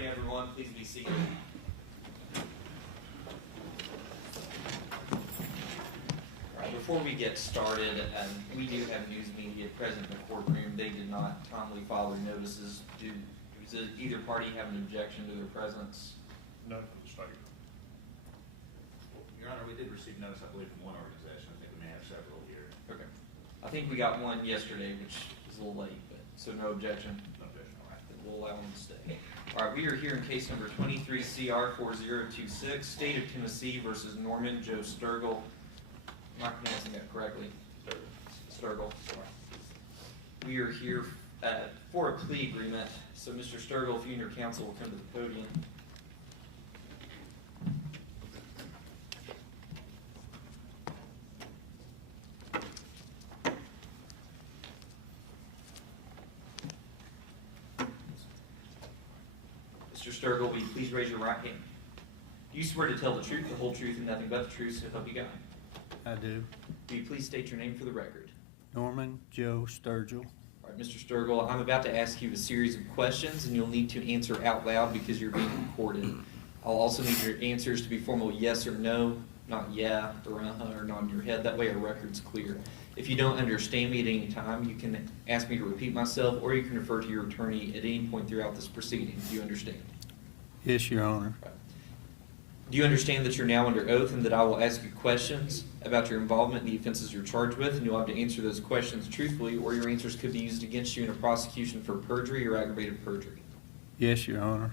morning, everyone. Please be seated. All right, before we get started, we do have news media present in the courtroom. They did not timely file their notices. Does either party have an objection to their presence? No, for the state. Your Honor, we did receive notice, I believe, from one organization. I think we may have several here. Okay. I think we got one yesterday, which is a little late, but so no objection. No objection, all right. Then we'll allow them to stay. All right, we are here in case number 23 CR 4026, State of Tennessee versus Norman Joe Sturgill. Am I pronouncing that correctly? Sturgill. We are here for a plea agreement. So, Mr. Sturgill, if you and your counsel will come to the podium. Mr. Sturgill, will you please raise your right hand? Do you swear to tell the truth, the whole truth, and nothing but the truth, so help you God? I do. Will you please state your name for the record? Norman Joe Sturgill. All right, Mr. Sturgill, I'm about to ask you a series of questions, and you'll need to answer out loud because you're being recorded. I'll also need your answers to be formal yes or no, not yeah or or nod your head. That way our record's clear. If you don't understand me at any time, you can ask me to repeat myself, or you can refer to your attorney at any point throughout this proceeding. Do you understand? Yes, Your Honor. Do you understand that you're now under oath and that I will ask you questions about your involvement in the offenses you're charged with, and you'll have to answer those questions truthfully, or your answers could be used against you in a prosecution for perjury or aggravated perjury? Yes, Your Honor.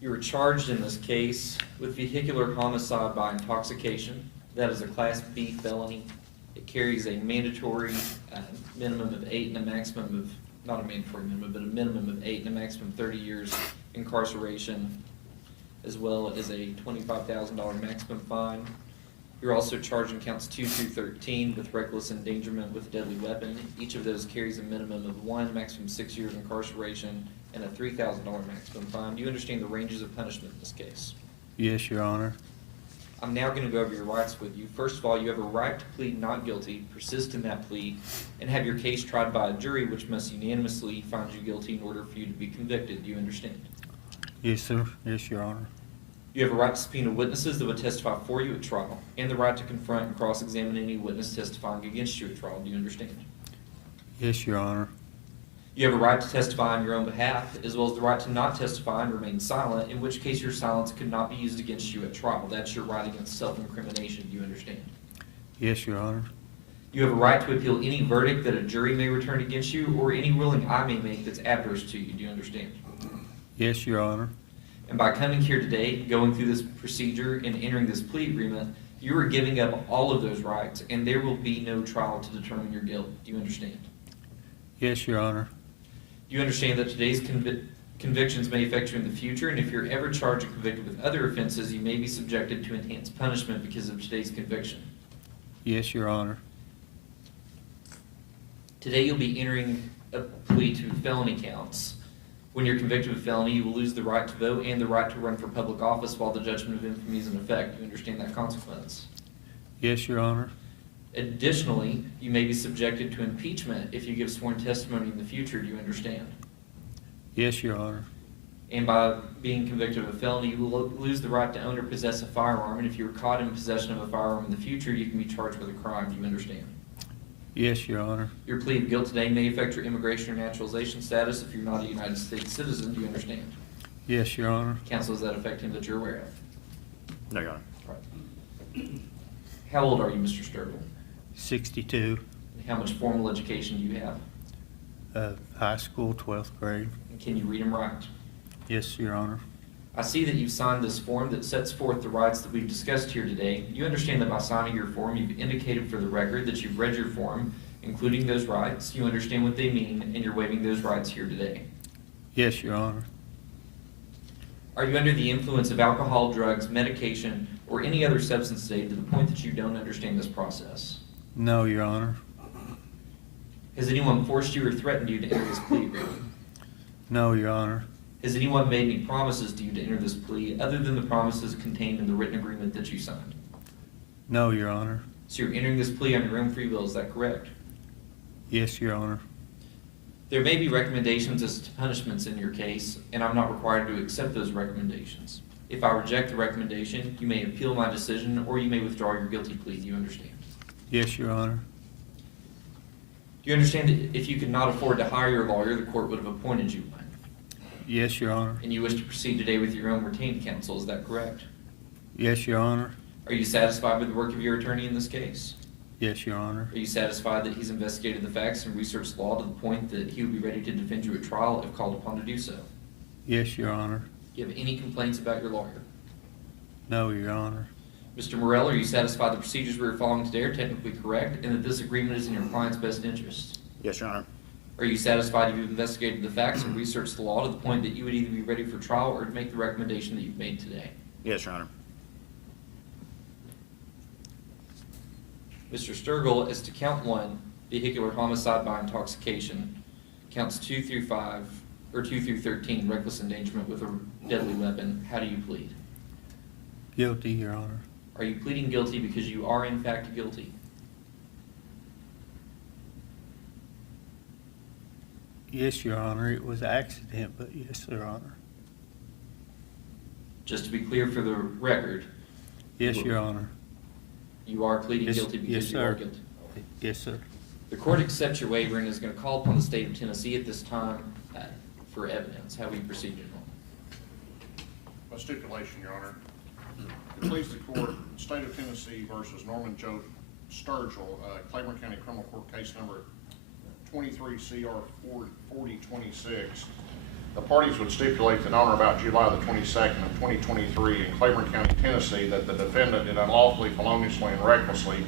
You were charged in this case with vehicular homicide by intoxication. That is a Class B felony. It carries a mandatory minimum of 8 and a maximum of, not a mandatory minimum, but a minimum of 8 and a maximum 30 years incarceration, as well as a $25,000 maximum fine. You're also charged in counts 2 through 13 with reckless endangerment with a deadly weapon. Each of those carries a minimum of 1, maximum 6 years incarceration, and a $3,000 maximum fine. Do you understand the ranges of punishment in this case? Yes, Your Honor. I'm now going to go over your rights with you. First of all, you have a right to plead not guilty, persist in that plea, and have your case tried by a jury which must unanimously find you guilty in order for you to be convicted. Do you understand? Yes, sir. Yes, Your Honor. You have a right to subpoena witnesses that would testify for you at trial, and the right to confront and cross-examine any witness testifying against you at trial. Do you understand? Yes, Your Honor. You have a right to testify on your own behalf, as well as the right to not testify and remain silent, in which case your silence could not be used against you at trial. That's your right against self-incrimination. Do you understand? Yes, Your Honor. You have a right to appeal any verdict that a jury may return against you, or any ruling I may make that's adverse to you. Do you understand? Yes, Your Honor. And by coming here today, going through this procedure, and entering this plea agreement, you are giving up all of those rights, and there will be no trial to determine your guilt. Do you understand? Yes, Your Honor. Do you understand that today's convictions may affect you in the future, and if you're ever charged or convicted with other offenses, you may be subjected to enhanced punishment because of today's conviction? Yes, Your Honor. Today you'll be entering a plea to felony counts. When you're convicted of a felony, you will lose the right to vote and the right to run for public office while the judgment of infamy is in effect. Do you understand that consequence? Yes, Your Honor. Additionally, you may be subjected to impeachment if you give sworn testimony in the future. Do you understand? Yes, Your Honor. And by being convicted of a felony, you will lose the right to own or possess a firearm, and if you're caught in possession of a firearm in the future, you can be charged with a crime. Do you understand? Yes, Your Honor. Your plea of guilt today may affect your immigration or naturalization status if you're not a United States citizen. Do you understand? Yes, Your Honor. Counsel, does that affect him that you're aware of? No, Your Honor. Right. How old are you, Mr. Sturgill? 62. And how much formal education do you have? High school, 12th grade. And can you read and write? Yes, Your Honor. I see that you've signed this form that sets forth the rights that we've discussed here today. You understand that by signing your form, you've indicated for the record that you've read your form, including those rights. You understand what they mean, and you're waiving those rights here today. Yes, Your Honor. Are you under the influence of alcohol, drugs, medication, or any other substance today to the point that you don't understand this process? No, Your Honor. Has anyone forced you or threatened you to enter this plea agreement? No, Your Honor. Has anyone made any promises to you to enter this plea other than the promises contained in the written agreement that you signed? No, Your Honor. So you're entering this plea on your own free will, is that correct? Yes, Your Honor. There may be recommendations as to punishments in your case, and I'm not required to accept those recommendations. If I reject the recommendation, you may appeal my decision, or you may withdraw your guilty plea. Do you understand? Yes, Your Honor. Do you understand that if you could not afford to hire your lawyer, the court would have appointed you one? Yes, Your Honor. And you wish to proceed today with your own retained counsel, is that correct? Yes, Your Honor. Are you satisfied with the work of your attorney in this case? Yes, Your Honor. Are you satisfied that he's investigated the facts and researched law to the point that he would be ready to defend you at trial if called upon to do so? Yes, Your Honor. Do you have any complaints about your lawyer? No, Your Honor. Mr. Morell, are you satisfied the procedures we are following today are technically correct and that this agreement is in your client's best interest? Yes, Your Honor. Are you satisfied you've investigated the facts and researched the law to the point that you would either be ready for trial or to make the recommendation that you've made today? Yes, Your Honor. Mr. Sturgill, as to count 1, vehicular homicide by intoxication, counts 2 through 13, reckless endangerment with a deadly weapon, how do you plead? Guilty, Your Honor. Are you pleading guilty because you are in fact guilty? Yes, Your Honor. It was an accident, but yes, Your Honor. Just to be clear for the record, Yes, Your Honor. you are pleading Yes, guilty because yes, you are sir. guilty. Yes, sir. The court accepts your waiver and is going to call upon the state of Tennessee at this time for evidence. How we proceed, General? By stipulation, Your Honor. To please the court, State of Tennessee versus Norman Joe Sturgill, Claiborne County Criminal Court case number 23 CR 4026. The parties would stipulate that on or about July the 22nd of 2023 in Claiborne County, Tennessee, that the defendant did unlawfully, feloniously, and recklessly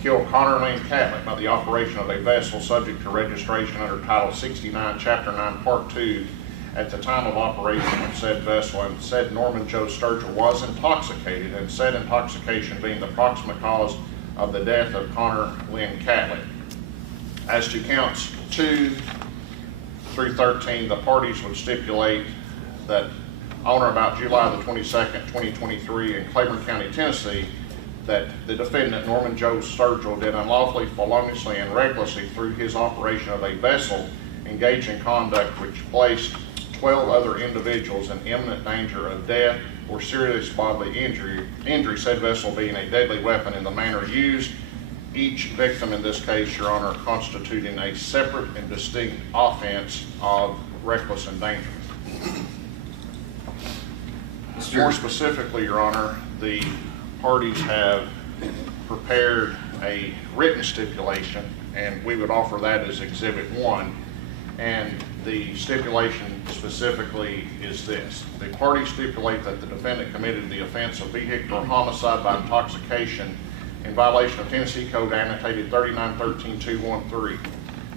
kill Connor Lynn Catlett by the operation of a vessel subject to registration under Title 69, Chapter 9, Part 2, at the time of operation of said vessel, and said Norman Joe Sturgill was intoxicated, and said intoxication being the proximate cause of the death of Connor Lynn Catlett. As to counts 2 through 13, the parties would stipulate that on or about July the 22nd, 2023 in Claiborne County, Tennessee, that the defendant, Norman Joe Sturgill, did unlawfully, feloniously, and recklessly through his operation of a vessel engaged in conduct which placed 12 other individuals in imminent danger of death or serious bodily injury, said vessel being a deadly weapon in the manner used, each victim in this case, Your Honor, constituting a separate and distinct offense of reckless endangerment. More specifically, Your Honor, the parties have prepared a written stipulation, and we would offer that as Exhibit 1. And the stipulation specifically is this. The parties stipulate that the defendant committed the offense of vehicular homicide by intoxication in violation of Tennessee Code annotated 3913-213.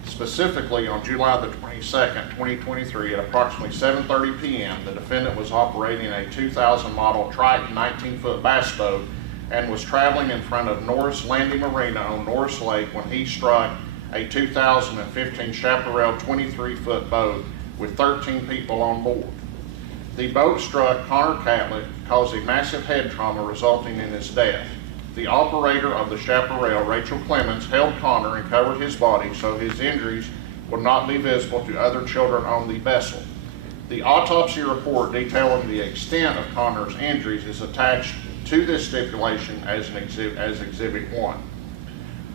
Specifically, on July the 22nd, 2023, at approximately 7:30 p.m., the defendant was operating a 2000 model Triton 19-foot bass boat and was traveling in front of Norris Landing Marina on Norris Lake when he struck a 2015 Chaparral 23-foot boat with 13 people on board. The boat struck Connor Catlett, causing massive head trauma resulting in his death. The operator of the Chaparral, Rachel Clemens, held Connor and covered his body so his injuries would not be visible to other children on the vessel. The autopsy report detailing the extent of Connor's injuries is attached to this stipulation as Exhibit 1.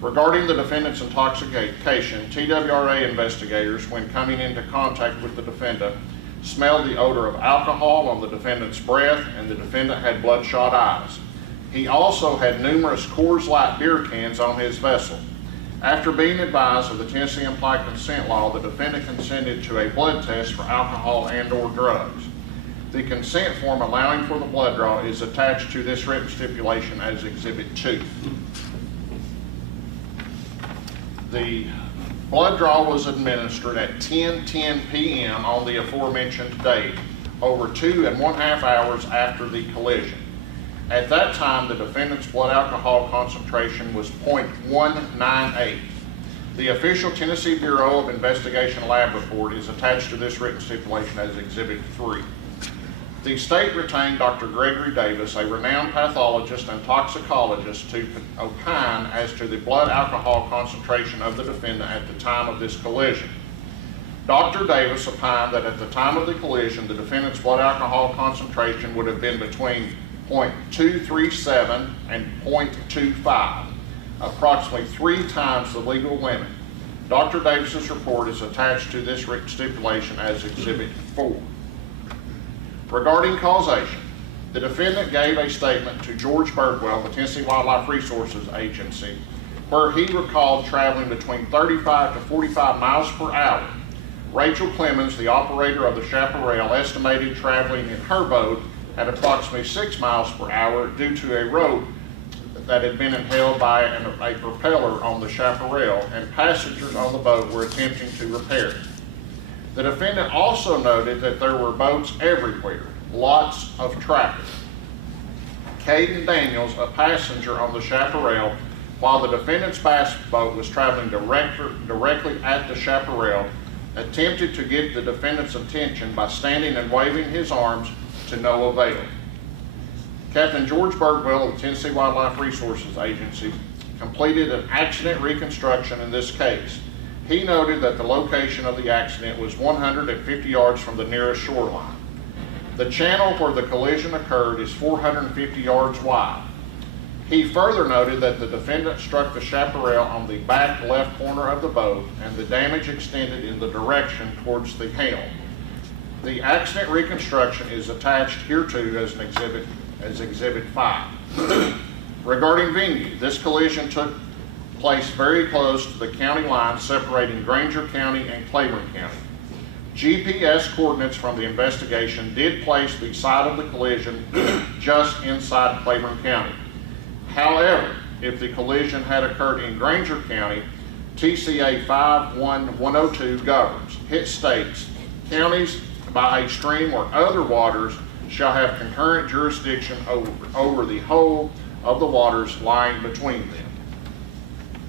Regarding the defendant's intoxication, TWRA investigators, when coming into contact with the defendant, smelled the odor of alcohol on the defendant's breath, and the defendant had bloodshot eyes. He also had numerous Coors Light beer cans on his vessel. After being advised of the Tennessee Implied Consent Law, the defendant consented to a blood test for alcohol and/or drugs. The consent form allowing for the blood draw is attached to this written stipulation as Exhibit 2. The blood draw was administered at 10:10 p.m. on the aforementioned date, over 2.5 hours after the collision. At that time, the defendant's blood alcohol concentration was 0.198. The official Tennessee Bureau of Investigation lab report is attached to this written stipulation as Exhibit 3. The state retained Dr. Gregory Davis, a renowned pathologist and toxicologist, to opine as to the blood alcohol concentration of the defendant at the time of this collision. Dr. Davis opined that at the time of the collision, the defendant's blood alcohol concentration would have been between 0.237 and 0.25, approximately 3 times the legal limit. Dr. Davis's report is attached to this written stipulation as Exhibit 4. Regarding causation, the defendant gave a statement to George Birdwell, the Tennessee Wildlife Resources Agency, where he recalled traveling between 35 to 45 miles per hour. Rachel Clemens, the operator of the chaparral, estimated traveling in her boat at approximately 6 miles per hour due to a rope that had been held by a propeller on the chaparral, and passengers on the boat were attempting to repair it. The defendant also noted that there were boats everywhere, lots of traffic. Caden Daniels, a passenger on the chaparral, while the defendant's bass boat was traveling directly at the chaparral, attempted to get the defendant's attention by standing and waving his arms to no avail. Captain George Birdwell of the Tennessee Wildlife Resources Agency completed an accident reconstruction in this case. He noted that the location of the accident was 150 yards from the nearest shoreline. The channel where the collision occurred is 450 yards wide. He further noted that the defendant struck the chaparral on the back left corner of the boat, and the damage extended in the direction towards the helm. The accident reconstruction is attached hereto as Exhibit 5. Regarding venue, this collision took place very close to the county line separating Granger County and Claiborne County. GPS coordinates from the investigation did place the site of the collision just inside Claiborne County. However, if the collision had occurred in Granger County, TCA 51102 governs. It states, counties by a stream or other waters shall have concurrent jurisdiction over the whole of the waters lying between them.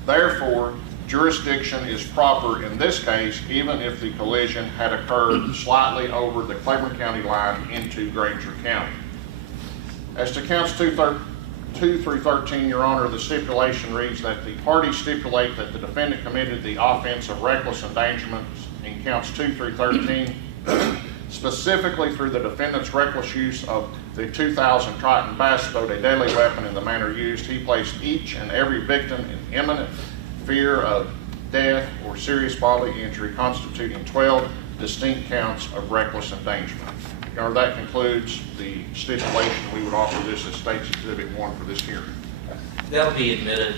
Therefore, jurisdiction is proper in this case, even if the collision had occurred slightly over the Claiborne County line into Granger County. As to counts 2 through 13, Your Honor, the stipulation reads that the parties stipulate that the defendant committed the offense of reckless endangerment in counts 2 through 13, specifically through the defendant's reckless use of the 2000 Triton bass boat, a deadly weapon in the manner used. He placed each and every victim in imminent fear of death or serious bodily injury, constituting 12 distinct counts of reckless endangerment. Your Honor, that concludes the stipulation. We would offer this as State's Exhibit 1 for this hearing. That'll be admitted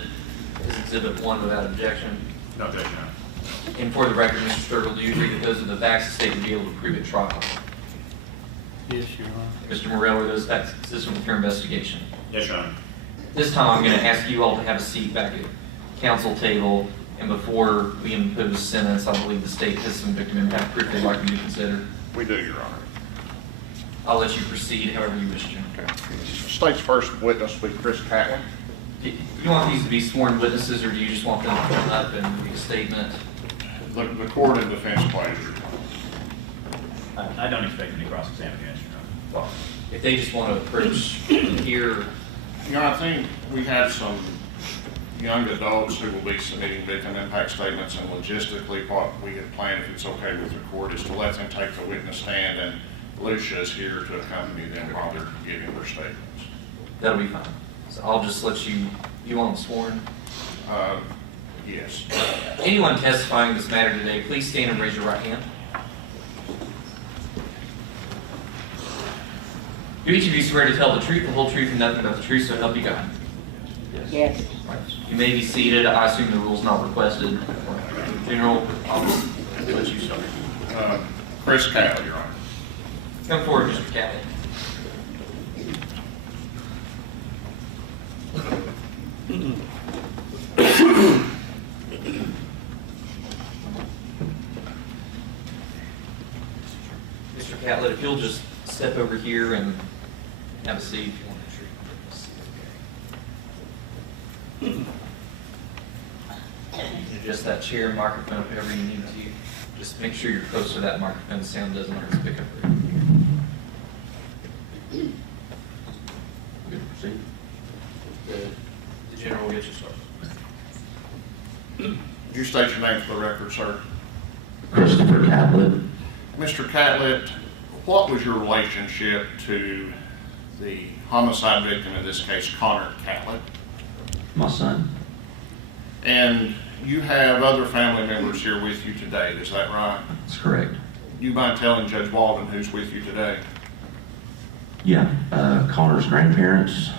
as Exhibit 1 without objection. No objection. And for the record, Mr. Sturgill, do you agree that those are the facts the state would be able to prove at trial? Yes, Your Honor. Mr. Morrell, are those facts consistent with your investigation? Yes, Your Honor. This time I'm going to ask you all to have a seat back at council table, and before we impose sentence, I believe the state has some victim impact proof they'd like me to consider. We do, Your Honor. I'll let you proceed however you wish, Jim. Okay. State's first witness will be Chris Catlin. Do you want these to be sworn witnesses, or do you just want them to come up and make a statement? The court and defense pleasure. I don't expect any cross-examination, Your Honor. Well, if they just want to approach here, You know, I think we have some young adults who will be submitting victim impact statements, and logistically what we had planned, if it's okay with the court, is to let them take the witness stand, and Lucia is here to accompany them while they're giving their statements. that'll be fine. So I'll just let you want them sworn. Yes. Anyone testifying in this matter today, please stand and raise your right hand. Do each of you swear to tell the truth, the whole truth, and nothing but the truth, so help you God? Yes. Right. You may be seated. I assume the rule's not requested. General, I'll let you start. Chris Catlin, Your Honor. Come forward, Mr. Catlin. Mr. Catlin, if you'll just step over here and have a seat. Adjust that chair and microphone if ever you need to. Just make sure you're close to that microphone. The sound doesn't always pick up right here. Good to proceed. The general will get you started. Would you state your name for the record, sir? Christopher Catlett. Mr. Catlett, what was your relationship to the homicide victim, in this case Connor Catlett? My son. And you have other family members here with you today, is that right? That's correct. You mind telling Judge Walden who's with you today? Yeah, Connor's grandparents,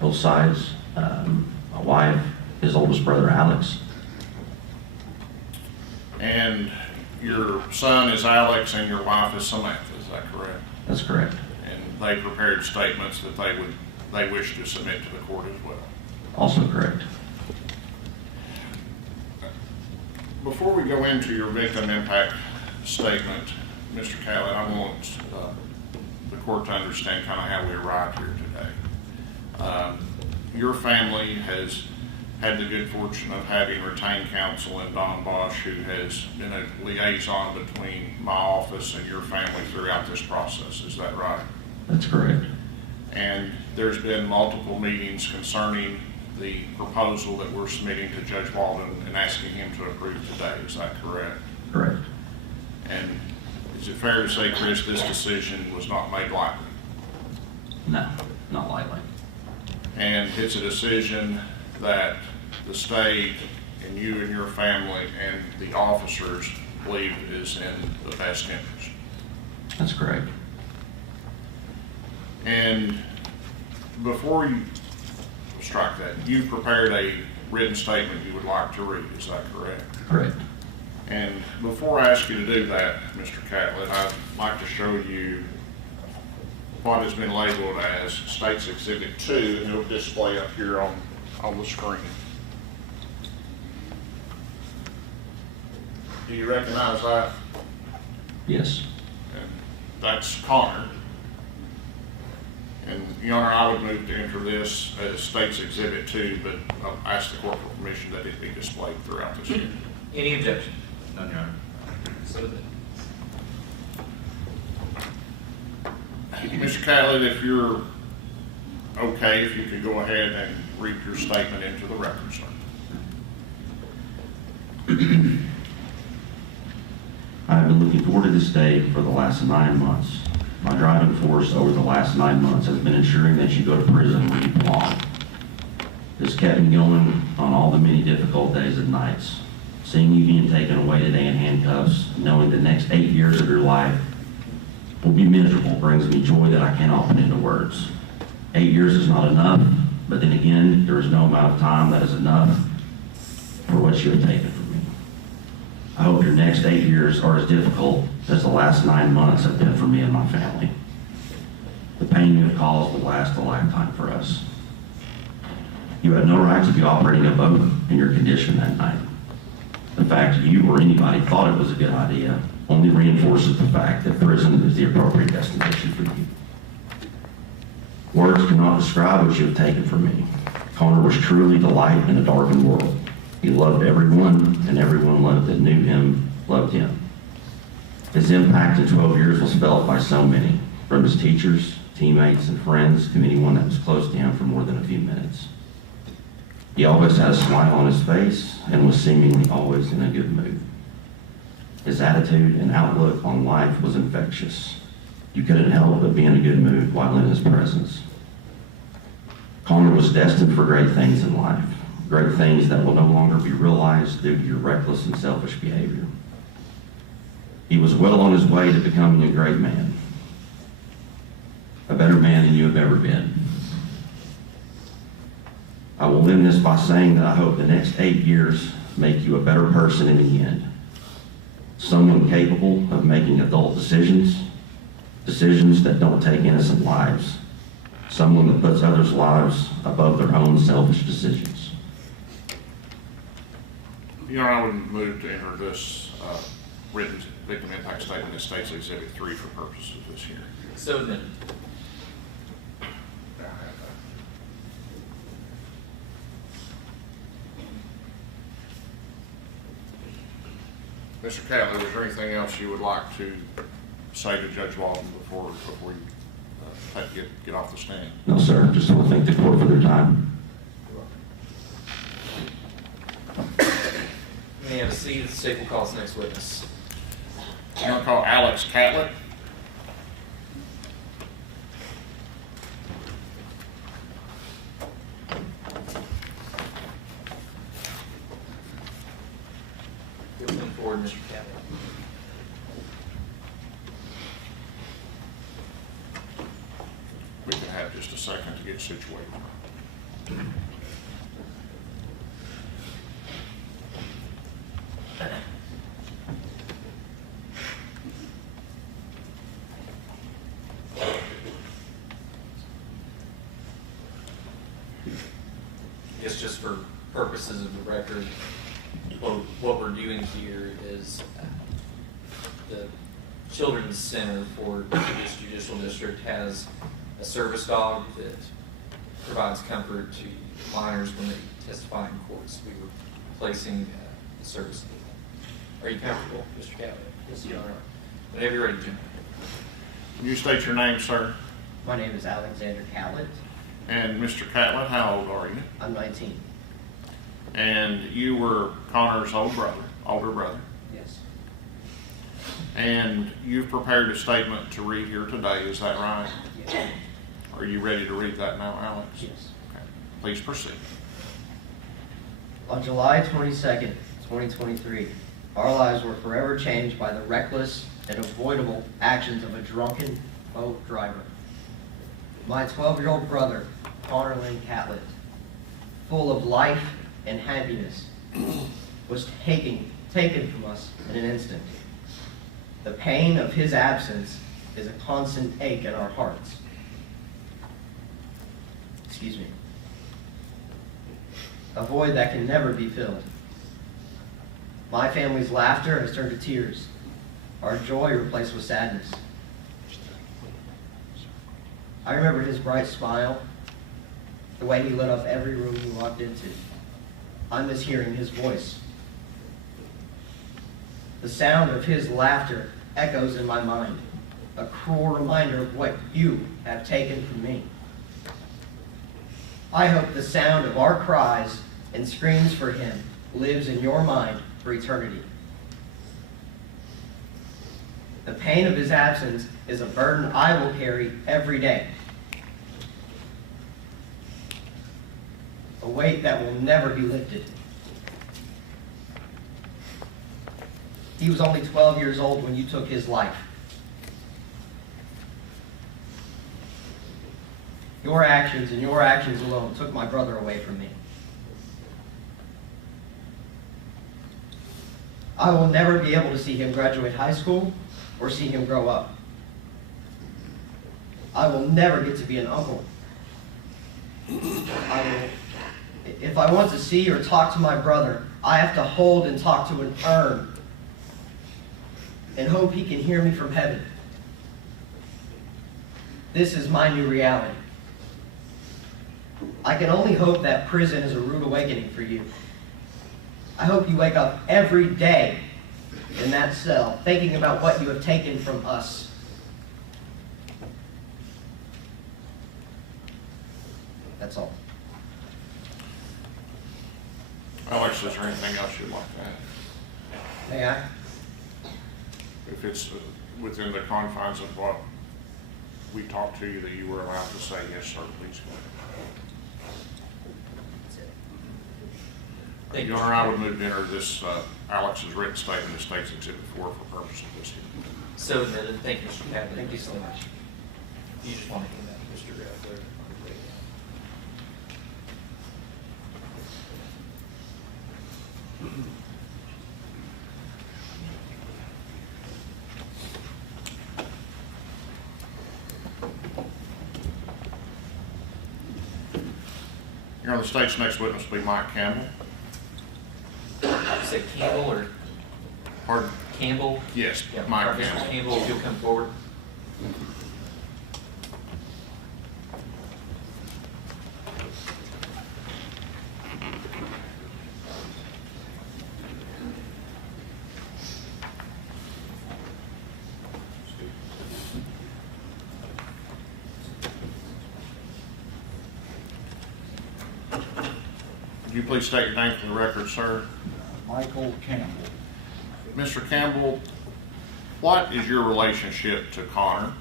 both sides, my wife, his oldest brother Alex. And your son is Alex and your wife is Samantha, is that correct? That's correct. And they prepared statements that they wish to submit to the court as well. Also correct. Before we go into your victim impact statement, Mr. Catlett, I want the court to understand kind of how we arrived here today. Your family has had the good fortune of having retained counsel in Don Bosch, who has been a liaison between my office and your family throughout this process. Is that right? That's correct. And there's been multiple meetings concerning the proposal that we're submitting to Judge Walden and asking him to approve today. Is that correct? Correct. And is it fair to say, Chris, this decision was not made lightly? No, not lightly. And it's a decision that the state and you and your family and the officers believe is in the best interest. That's correct. And before you strike that, you prepared a written statement you would like to read, is that correct? Correct. And before I ask you to do that, Mr. Catlett, I'd like to show you what has been labeled as State's Exhibit 2, and it'll display up here on the screen. Do you recognize that? Yes. And that's Connor. And, Your Honor, I would move to enter this as State's Exhibit 2, but I'll ask the court for permission that it be displayed throughout this hearing. Any objection? None, Your Honor. So then. Mr. Catlett, if you're okay, if you could go ahead and read your statement into the record, sir. I have been looking forward to this day for the last 9 months. My driving force over the last 9 months has been ensuring that you go to prison where you belong. This kept me going on all the many difficult days and nights. Seeing you being taken away today in handcuffs, knowing the next 8 years of your life will be miserable, brings me joy that I cannot put into words. 8 years is not enough, but then again, there is no amount of time that is enough for what you have taken from me. I hope your next 8 years are as difficult as the last 9 months have been for me and my family. The pain you have caused will last a lifetime for us. You had no right to be operating a boat in your condition that night. The fact you or anybody thought it was a good idea only reinforces the fact that prison is the appropriate destination for you. Words cannot describe what you have taken from me. Connor was truly the light in a darkened world. He loved everyone, and everyone that knew him loved him. His impact in 12 years was felt by so many, from his teachers, teammates, and friends to anyone that was close to him for more than a few minutes. He always had a smile on his face and was seemingly always in a good mood. His attitude and outlook on life was infectious. You couldn't help but be in a good mood while in his presence. Connor was destined for great things in life, great things that will no longer be realized due to your reckless and selfish behavior. He was well on his way to becoming a great man, a better man than you have ever been. I will end this by saying that I hope the next 8 years make you a better person in the end. Someone capable of making adult decisions that don't take innocent lives. Someone that puts others' lives above their own selfish decisions. Your Honor, I would move to enter this written victim impact statement as State's Exhibit 3 for purposes of this hearing. So then. Mr. Catlett, is there anything else you would like to say to Judge Walden before you get off the stand? No, sir. Just want to thank the court for their time. May I have a seat. The state will call us next witness. I'm going to call Alex Catlett. You'll come forward, Mr. Catlett. We can have just a second to get situated. I guess just for purposes of the record, what we're doing here is the Children's Center for this judicial district has a service dog that provides comfort to minors when they testify in courts. We were placing the service dog. Are you comfortable, Mr. Catlett? Yes, Your Honor. Whenever you're ready, Jim. Can you state your name, sir? My name is Alexander Catlett. And Mr. Catlett, how old are you? I'm 19. And you were Connor's older brother. Yes. And you've prepared a statement to read here today, is that right? Yes. Are you ready to read that now, Alex? Yes. Okay. Please proceed. On July 22nd, 2023, our lives were forever changed by the reckless and avoidable actions of a drunken boat driver. My 12-year-old brother, Connor Lynn Catlett, full of life and happiness, was taken from us in an instant. The pain of his absence is a constant ache in our hearts. Excuse me. A void that can never be filled. My family's laughter has turned to tears. Our joy replaced with sadness. I remember his bright smile, the way he lit up every room he walked into. I miss hearing his voice. The sound of his laughter echoes in my mind, a cruel reminder of what you have taken from me. I hope the sound of our cries and screams for him lives in your mind for eternity. The pain of his absence is a burden I will carry every day. A weight that will never be lifted. He was only 12 years old when you took his life. Your actions and your actions alone took my brother away from me. I will never be able to see him graduate high school or see him grow up. I will never get to be an uncle. If I want to see or talk to my brother, I have to hold and talk to an urn and hope he can hear me from heaven. This is my new reality. I can only hope that prison is a rude awakening for you. I hope you wake up every day in that cell thinking about what you have taken from us. That's all. Alex, is there anything else you'd like to add? May I? If it's within the confines of what we talked to you that you were allowed to say, yes, sir, please go ahead. Your Honor, I would move to enter this Alex's written statement as states Exhibit 4 for purpose of this hearing. So admitted. Thank you, Mr. Catlett. Thank you so much. You just want to hand that, Mr. Clerk. Your Honor, the state's next witness will be Mike Campbell. You said Campbell or Pardon? Campbell? Yes, Yeah, Mike Mr. Campbell. Campbell, if you'll come forward. Would you please state your name for the record, sir? Michael Campbell. Mr. Campbell, what is your relationship to Connor?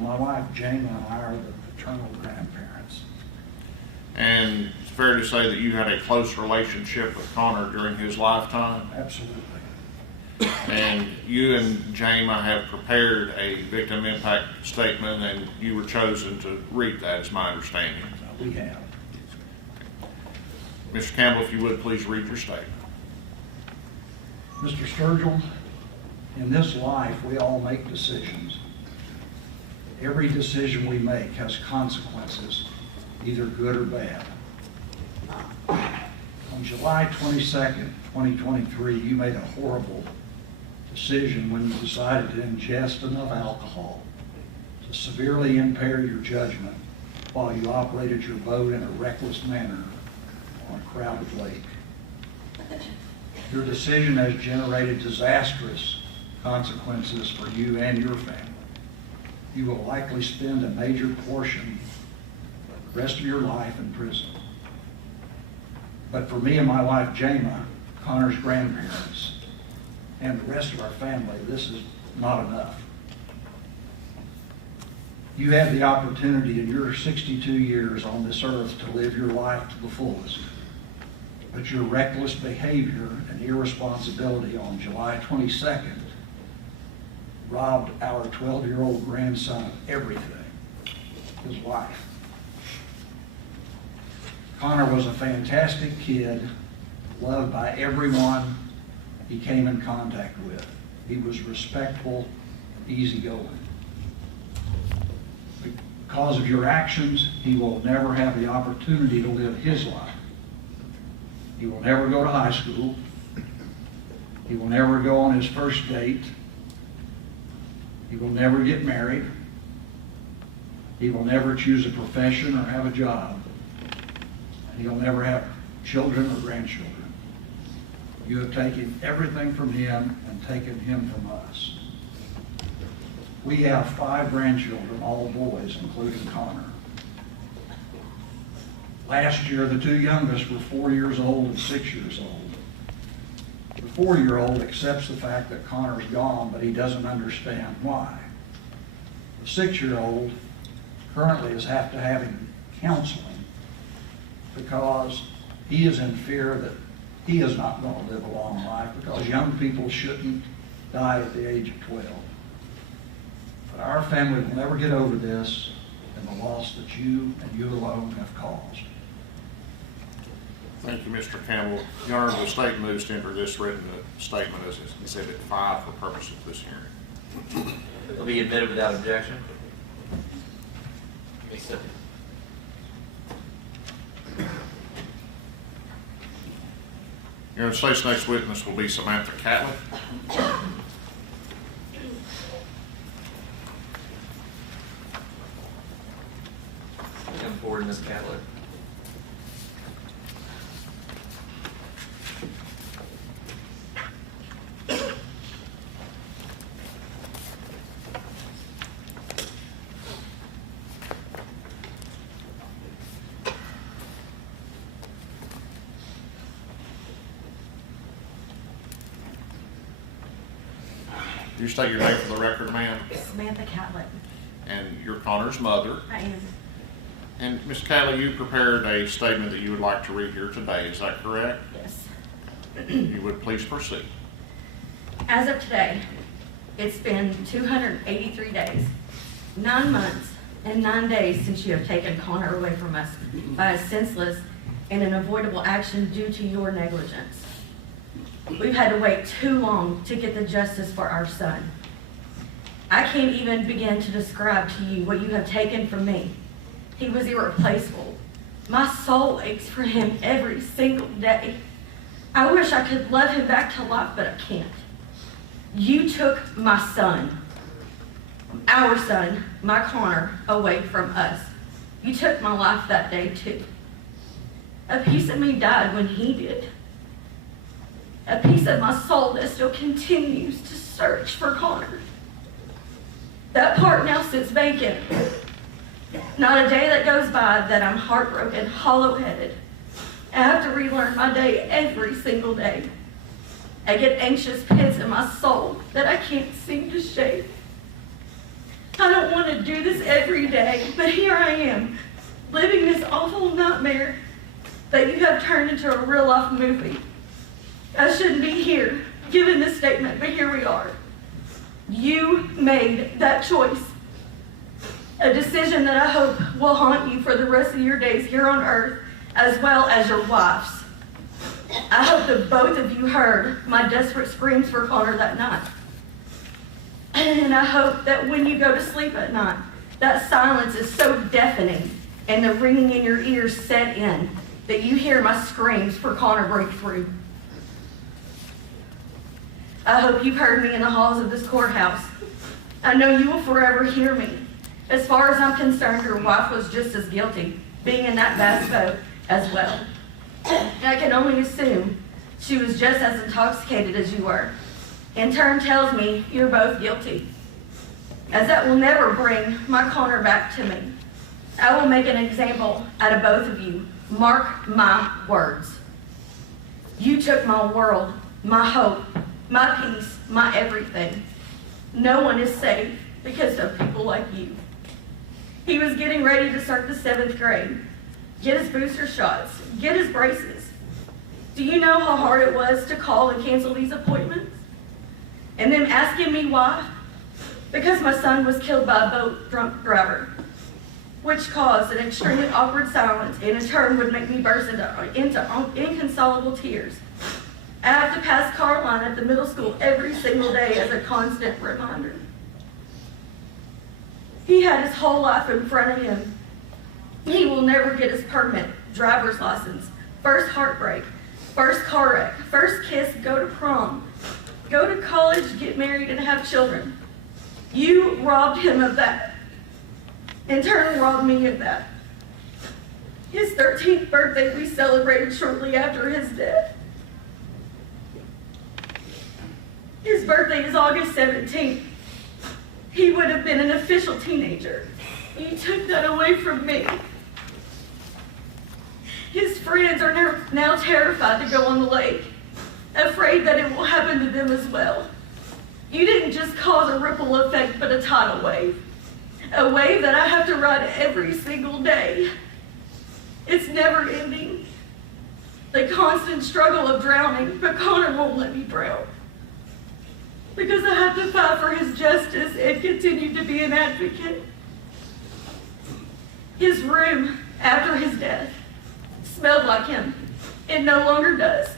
My wife Jamie and I are the paternal grandparents. And it's fair to say that you had a close relationship with Connor during his lifetime? Absolutely. And you and Jamie have prepared a victim impact statement, and you were chosen to read that, is my understanding. We have. Mr. Campbell, if you would, please read your statement. Mr. Sturgill, in this life, we all make decisions. Every decision we make has consequences, either good or bad. On July 22nd, 2023, you made a horrible decision when you decided to ingest enough alcohol to severely impair your judgment while you operated your boat in a reckless manner on a crowded lake. Your decision has generated disastrous consequences for you and your family. You will likely spend a major portion of the rest of your life in prison. But for me and my wife, Jamie, Connor's grandparents, and the rest of our family, this is not enough. You had the opportunity in your 62 years on this earth to live your life to the fullest. But your reckless behavior and irresponsibility on July 22nd robbed our 12-year-old grandson of everything, his life. Connor was a fantastic kid, loved by everyone he came in contact with. He was respectful, easygoing. Because of your actions, he will never have the opportunity to live his life. He will never go to high school. He will never go on his first date. He will never get married. He will never choose a profession or have a job. And he'll never have children or grandchildren. You have taken everything from him and taken him from us. We have 5 grandchildren, all boys, including Connor. Last year, the 2 youngest were 4 years old and 6 years old. The 4-year-old accepts the fact that Connor's gone, but he doesn't understand why. The 6-year-old currently is having counseling because he is in fear that he is not going to live a long life, because young people shouldn't die at the age of 12. But our family will never get over this and the loss that you and you alone have caused. Thank you, Mr. Campbell. Your Honor, the state moves to enter this written statement as Exhibit 5 for purposes of this hearing. It will be admitted without objection. You may sit. Your Honor, the state's next witness will be Samantha Catlett. Come forward, Ms. Catlett. You state your name for the record, ma'am, Samantha Catlett. and you're Connor's mother. I am. And Ms. Catlett, you prepared a statement that you would like to read here today, is that correct? Yes. You would please proceed. As of today, it's been 283 days, 9 months, and 9 days since you have taken Connor away from us by a senseless and an avoidable action due to your negligence. We've had to wait too long to get the justice for our son. I can't even begin to describe to you what you have taken from me. He was irreplaceable. My soul aches for him every single day. I wish I could love him back to life, but I can't. You took my son, our son, my Connor, away from us. You took my life that day too. A piece of me died when he did. A piece of my soul that still continues to search for Connor. That part now sits vacant. Not a day that goes by that I'm heartbroken, hollow-headed. I have to relearn my day every single day. I get anxious pits in my soul that I can't seem to shake. I don't want to do this every day, but here I am, living this awful nightmare that you have turned into a real-life movie. I shouldn't be here giving this statement, but here we are. You made that choice. A decision that I hope will haunt you for the rest of your days here on earth, as well as your wife's. I hope that both of you heard my desperate screams for Connor that night. And I hope that when you go to sleep at night, that silence is so deafening and the ringing in your ears set in that you hear my screams for Connor break through. I hope you've heard me in the halls of this courthouse. I know you will forever hear me. As far as I'm concerned, your wife was just as guilty, being in that bass boat as well. I can only assume she was just as intoxicated as you were. In turn tells me you're both guilty, as that will never bring my Connor back to me. I will make an example out of both of you. Mark my words. You took my world, my hope, my peace, my everything. No one is safe because of people like you. He was getting ready to start the 7th grade, get his booster shots, get his braces. Do you know how hard it was to call and cancel these appointments? And them asking me why? Because my son was killed by a boat drunk driver, which caused an extremely awkward silence and in turn would make me burst into inconsolable tears. I have to pass car line at the middle school every single day as a constant reminder. He had his whole life in front of him. He will never get his permit, driver's license, first heartbreak, first car wreck, first kiss, go to prom, go to college, get married, and have children. You robbed him of that. In turn, robbed me of that. His 13th birthday we celebrated shortly after his death. His birthday is August 17th. He would have been an official teenager. You took that away from me. His friends are now terrified to go on the lake, afraid that it will happen to them as well. You didn't just cause a ripple effect, but a tidal wave. A wave that I have to ride every single day. It's never ending. The constant struggle of drowning, but Connor won't let me drown. Because I have to fight for his justice and continue to be an advocate. His room, after his death, smelled like him. It no longer does.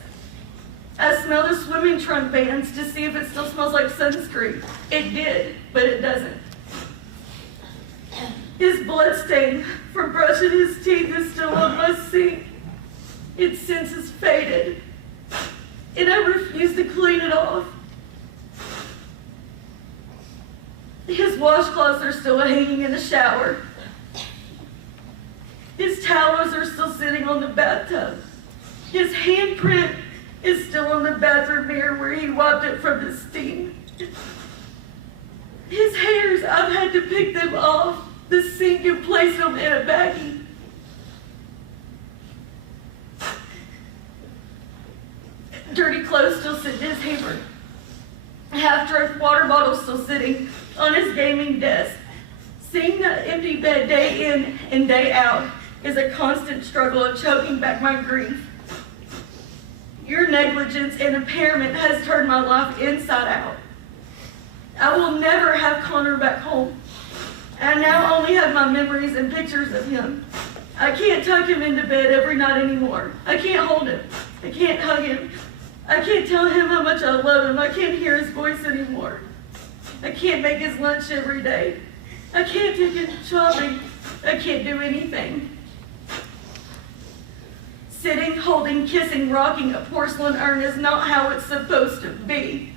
I smelled the swimming trunk bands to see if it still smells like sunscreen. It did, but it doesn't. His blood stain from brushing his teeth is still on my sink. Its since has faded, and I refuse to clean it off. His washcloths are still hanging in the shower. His towels are still sitting on the bathtub. His handprint is still on the bathroom mirror where he wiped it from the steam. His hairs, I've had to pick them off the sink and place them in a baggie. Dirty clothes still sitting in his hamper. Half-drunk water bottle still sitting on his gaming desk. Seeing that empty bed day in and day out is a constant struggle of choking back my grief. Your negligence and impairment has turned my life inside out. I will never have Connor back home. I now only have my memories and pictures of him. I can't tuck him into bed every night anymore. I can't hold him. I can't hug him. I can't tell him how much I love him. I can't hear his voice anymore. I can't make his lunch every day. I can't take him shopping. I can't do anything. Sitting, holding, kissing, rocking a porcelain urn is not how it's supposed to be.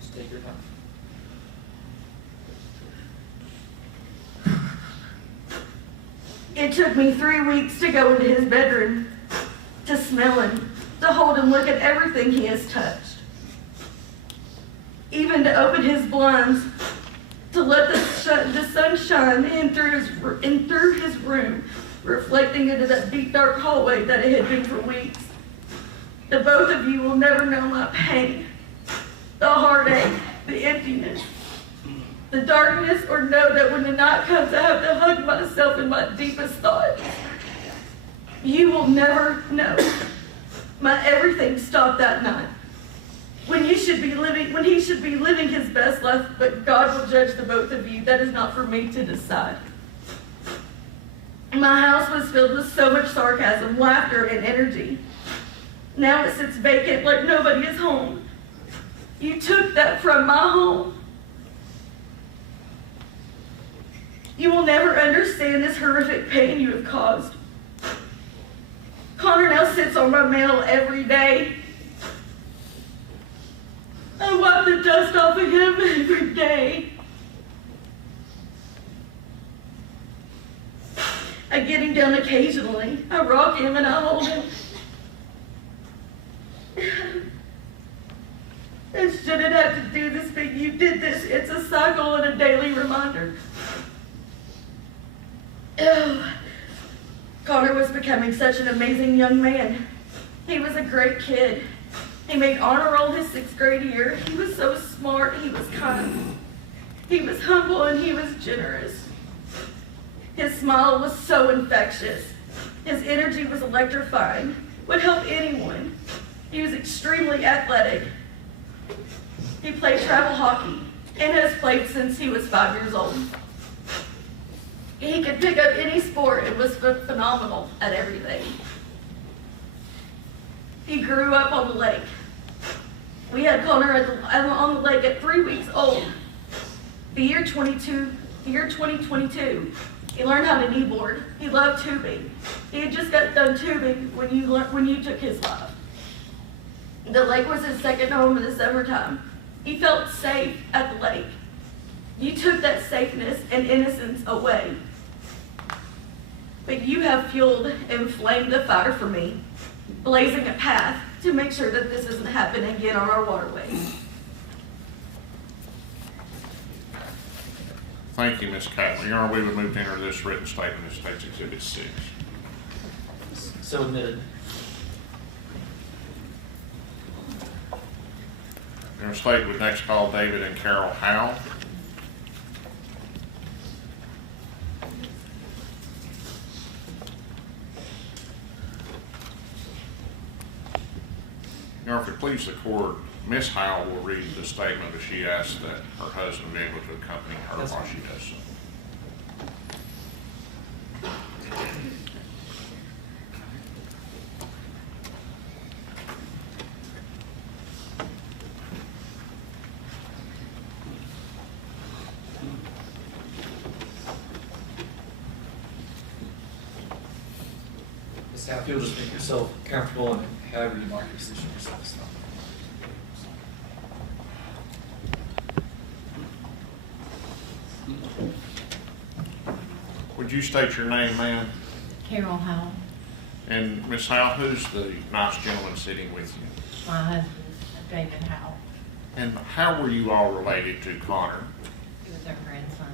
Just take your time. It took me 3 weeks to go into his bedroom, to smell him, to hold him, look at everything he has touched. Even to open his blinds, to let the sun shine in through his room, reflecting into that deep dark hallway that it had been for weeks. The both of you will never know my pain, the heartache, the emptiness, the darkness, or know that when the night comes I have to hug myself in my deepest thoughts. You will never know. My everything stopped that night. When he should be living his best life, but God will judge the both of you. That is not for me to decide. My house was filled with so much sarcasm, laughter, and energy. Now it sits vacant like nobody is home. You took that from my home. You will never understand this horrific pain you have caused. Connor now sits on my mantle every day. I wipe the dust off of him every day. I get him down occasionally. I rock him and I hold him. I shouldn't have to do this, but you did this. It's a cycle and a daily reminder. Oh. Connor was becoming such an amazing young man. He was a great kid. He made honor roll his 6th grade year. He was so smart, he was kind. He was humble and he was generous. His smile was so infectious. His energy was electrifying, would help anyone. He was extremely athletic. He played travel hockey and has played since he was 5 years old. He could pick up any sport and was phenomenal at everything. He grew up on the lake. We had Connor on the lake at 3 weeks old. The year 2022, he learned how to kneeboard. He loved tubing. He had just got done tubing when you took his life. The lake was his second home in the summertime. He felt safe at the lake. You took that safeness and innocence away. But you have fueled and flamed the fire for me, blazing a path to make sure that this doesn't happen again on our waterways. Thank you, Ms. Catley. Your Honor, we would move to enter this written statement as State's Exhibit 6. So admitted. Your State would next call David and Carol Howe. Your Honor, if it please the court, Ms. Howe will read the statement, but she asked that her husband be able to accompany her That's while fine. she does so. Ms. Howe, if you'll just make yourself comfortable and however you like to position yourself. Would you state your name, ma'am? Carol Howell, And Ms. Howe, who's the nice gentleman sitting with you? my husband, David Howell. And how were you all related to Connor? He was our grandson.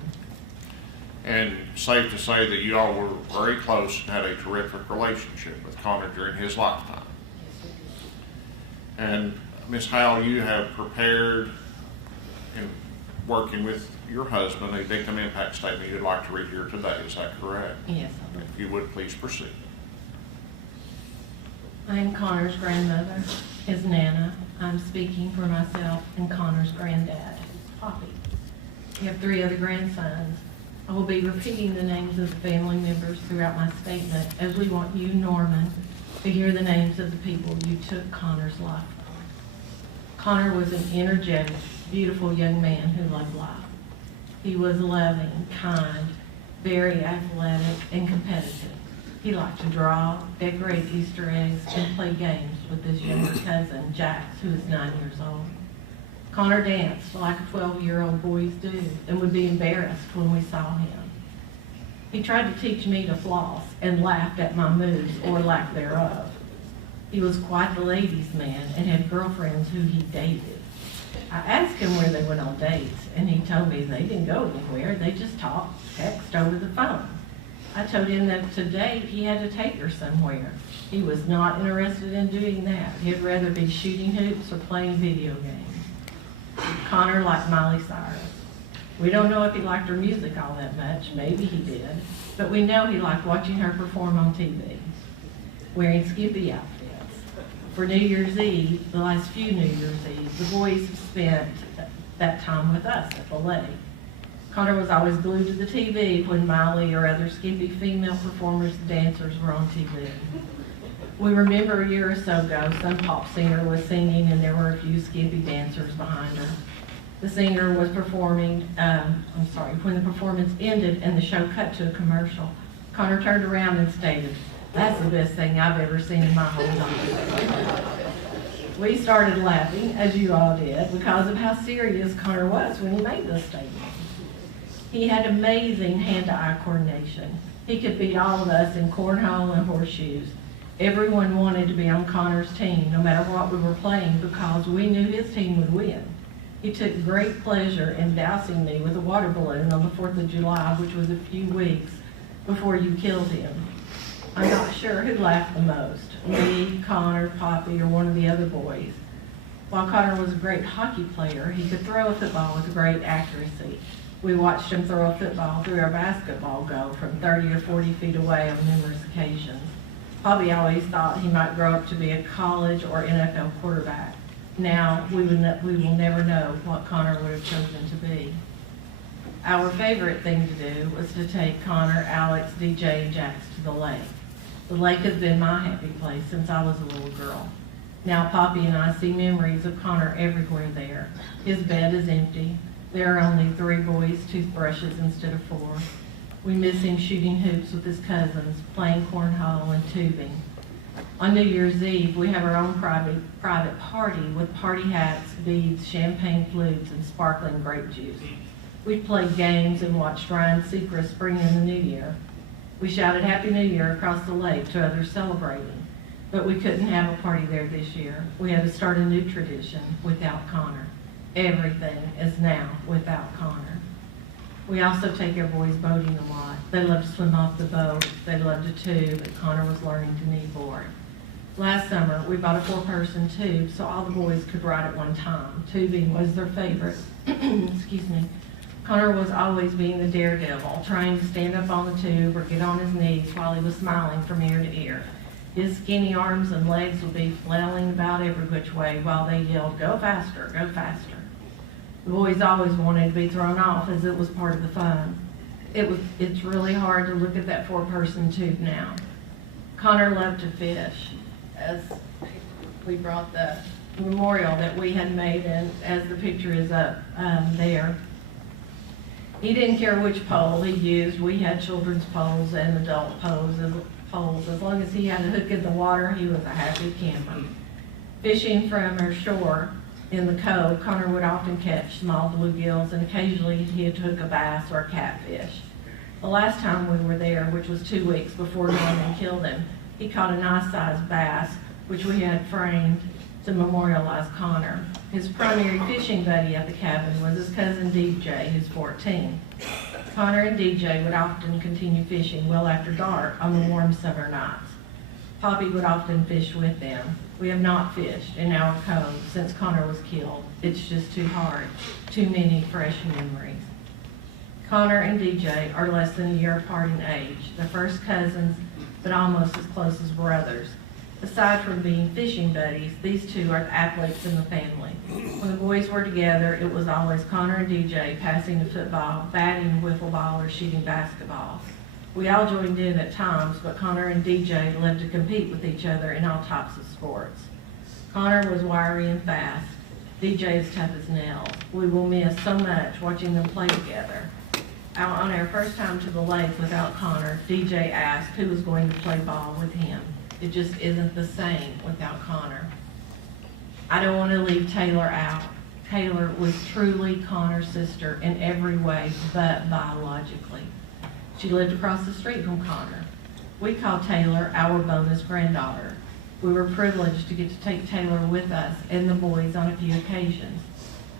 And safe to say that you all were very close and had a terrific relationship with Connor during his lifetime. Yes, we did. And Ms. Howell, you have prepared in working with your husband a victim impact statement you'd like to read here today. Is that correct? Yes, I do. If you would, please proceed. I am Connor's grandmother, his Nana. I'm speaking for myself and Connor's granddad, Poppy. We have 3 other grandsons. I will be repeating the names of the family members throughout my statement, as we want you, Norman, to hear the names of the people you took Connor's life from. Connor was an energetic, beautiful young man who loved life. He was loving, kind, very athletic, and competitive. He liked to draw, decorate Easter eggs, and play games with his younger cousin, Jax, who is 9 years old. Connor danced like 12-year-old boys do and would be embarrassed when we saw him. He tried to teach me to floss and laughed at my moves or lack thereof. He was quite the ladies' man and had girlfriends who he dated. I asked him where they went on dates, and he told me they didn't go anywhere. They just talked, text over the phone. I told him that to date, he had to take her somewhere. He was not interested in doing that. He'd rather be shooting hoops or playing video games. Connor liked Miley Cyrus. We don't know if he liked her music all that much. Maybe he did. But we know he liked watching her perform on TV, wearing skimpy outfits. For New Year's Eve, the last few New Year's Eve, the boys have spent that time with us at the lake. Connor was always glued to the TV when Miley or other skimpy female performers and dancers were on TV. We remember a year or so ago, some pop singer was singing and there were a few skimpy dancers behind her. The singer was performing, when the performance ended and the show cut to a commercial, Connor turned around and stated, "That's the best thing I've ever seen in my whole life." We started laughing, as you all did, because of how serious Connor was when he made this statement. He had amazing hand-to-eye coordination. He could beat all of us in cornhole and horseshoes. Everyone wanted to be on Connor's team, no matter what we were playing, because we knew his team would win. He took great pleasure in dousing me with a water balloon on the 4th of July, which was a few weeks before you killed him. I'm not sure who laughed the most, me, Connor, Poppy, or one of the other boys. While Connor was a great hockey player, he could throw a football with great accuracy. We watched him throw a football through our basketball goal from 30 or 40 feet away on numerous occasions. Poppy always thought he might grow up to be a college or NFL quarterback. Now, we will never know what Connor would have chosen to be. Our favorite thing to do was to take Connor, Alex, DJ, and Jax to the lake. The lake has been my happy place since I was a little girl. Now Poppy and I see memories of Connor everywhere there. His bed is empty. There are only 3 boys' toothbrushes instead of 4. We miss him shooting hoops with his cousins, playing cornhole and tubing. On New Year's Eve, we have our own private party with party hats, beads, champagne flutes, and sparkling grape juice. We played games and watched Ryan Seacrest bring in the new year. We shouted Happy New Year across the lake to others celebrating, but we couldn't have a party there this year. We had to start a new tradition without Connor. Everything is now without Connor. We also take our boys boating a lot. They love to swim off the boat. They love to tube, and Connor was learning to kneeboard. Last summer, we bought a 4-person tube so all the boys could ride at one time. Tubing was their favorite. Excuse me. Connor was always being the daredevil, trying to stand up on the tube or get on his knees while he was smiling from ear to ear. His skinny arms and legs would be flailing about every which way while they yelled, "Go faster, go faster." The boys always wanted to be thrown off as it was part of the fun. It's really hard to look at that 4-person tube now. Connor loved to fish, as we brought the memorial that we had made, and as the picture is up there. He didn't care which pole he used. We had children's poles and adult poles. As long as he had a hook in the water, he was a happy camper. Fishing from our shore in the cove, Connor would often catch small bluegills, and occasionally he'd hook a bass or a catfish. The last time we were there, which was 2 weeks before Norman killed him, he caught a nice-sized bass, which we had framed to memorialize Connor. His primary fishing buddy at the cabin was his cousin DJ, who's 14. Connor and DJ would often continue fishing well after dark on the warm summer nights. Poppy would often fish with them. We have not fished in our cove since Connor was killed. It's just too hard. Too many fresh memories. Connor and DJ are less than a year apart in age. They're first cousins, but almost as close as brothers. Aside from being fishing buddies, these two are the athletes in the family. When the boys were together, it was always Connor and DJ passing the football, batting the wiffle ball, or shooting basketball. We all joined in at times, but Connor and DJ loved to compete with each other in all types of sports. Connor was wiry and fast. DJ is tough as nails. We will miss so much watching them play together. On our first time to the lake without Connor, DJ asked who was going to play ball with him. It just isn't the same without Connor. I don't want to leave Taylor out. Taylor was truly Connor's sister in every way but biologically. She lived across the street from Connor. We call Taylor our bonus granddaughter. We were privileged to get to take Taylor with us and the boys on a few occasions.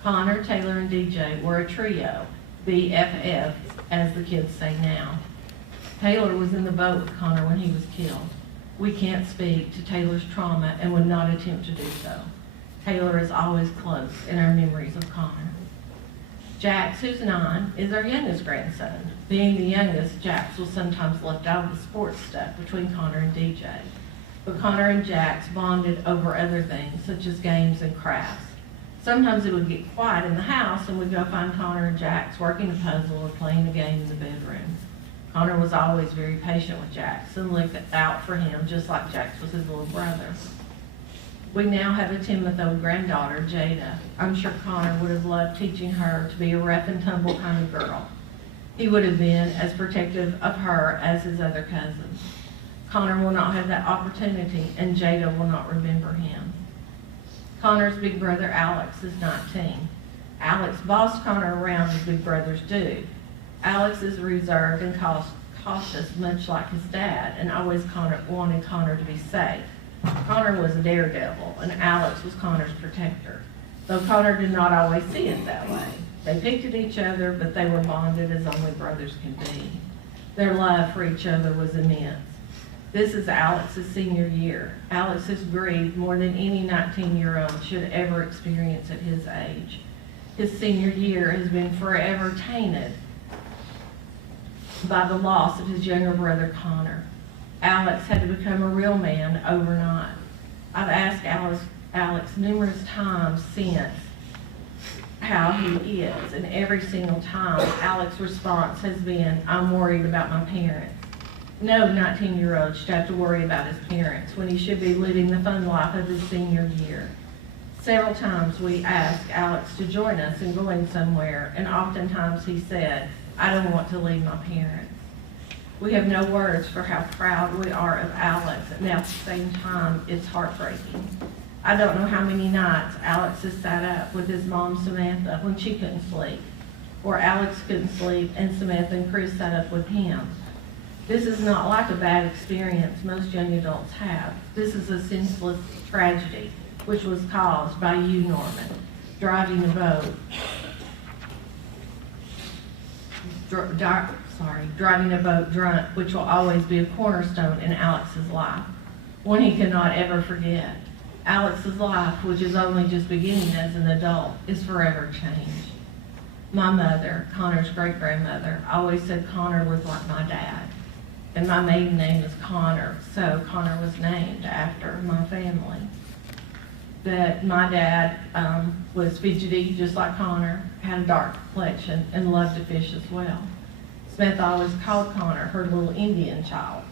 Connor, Taylor, and DJ were a trio, BFF, as the kids say now. Taylor was in the boat with Connor when he was killed. We can't speak to Taylor's trauma and would not attempt to do so. Taylor is always close in our memories of Connor. Jax, who's 9, is our youngest grandson. Being the youngest, Jax was sometimes left out of the sports stuff between Connor and DJ. But Connor and Jax bonded over other things, such as games and crafts. Sometimes it would get quiet in the house and we'd go find Connor and Jax working a puzzle or playing a game in the bedroom. Connor was always very patient with Jax and looked out for him just like Jax was his little brother. We now have a 10-month-old granddaughter, Jada. I'm sure Connor would have loved teaching her to be a rough and tumble kind of girl. He would have been as protective of her as his other cousins. Connor will not have that opportunity, and Jada will not remember him. Connor's big brother, Alex, is 19. Alex bossed Connor around as big brothers do. Alex is reserved and cautious, much like his dad, and always wanted Connor to be safe. Connor was a daredevil, and Alex was Connor's protector, though Connor did not always see it that way. They picked at each other, but they were bonded as only brothers can be. Their love for each other was immense. This is Alex's senior year. Alex has grieved more than any 19-year-old should ever experience at his age. His senior year has been forever tainted by the loss of his younger brother, Connor. Alex had to become a real man overnight. I've asked Alex numerous times since how he is, and every single time Alex's response has been, I'm worried about my parents. No 19-year-old should have to worry about his parents when he should be living the fun life of his senior year. Several times we asked Alex to join us in going somewhere, and oftentimes he said, I don't want to leave my parents. We have no words for how proud we are of Alex, and at the same time, it's heartbreaking. I don't know how many nights Alex has sat up with his mom, Samantha, when she couldn't sleep, or Alex couldn't sleep and Samantha and Chris sat up with him. This is not like a bad experience most young adults have. This is a senseless tragedy, which was caused by you, Norman, driving a boat. Driving a boat drunk, which will always be a cornerstone in Alex's life, one he cannot ever forget. Alex's life, which is only just beginning as an adult, is forever changed. My mother, Connor's great-grandmother, always said Connor was like my dad, and my maiden name is Connor, so Connor was named after my family. That my dad was fidgety, just like Connor, had a dark complexion, and loved to fish as well. Smith always called Connor her little Indian child.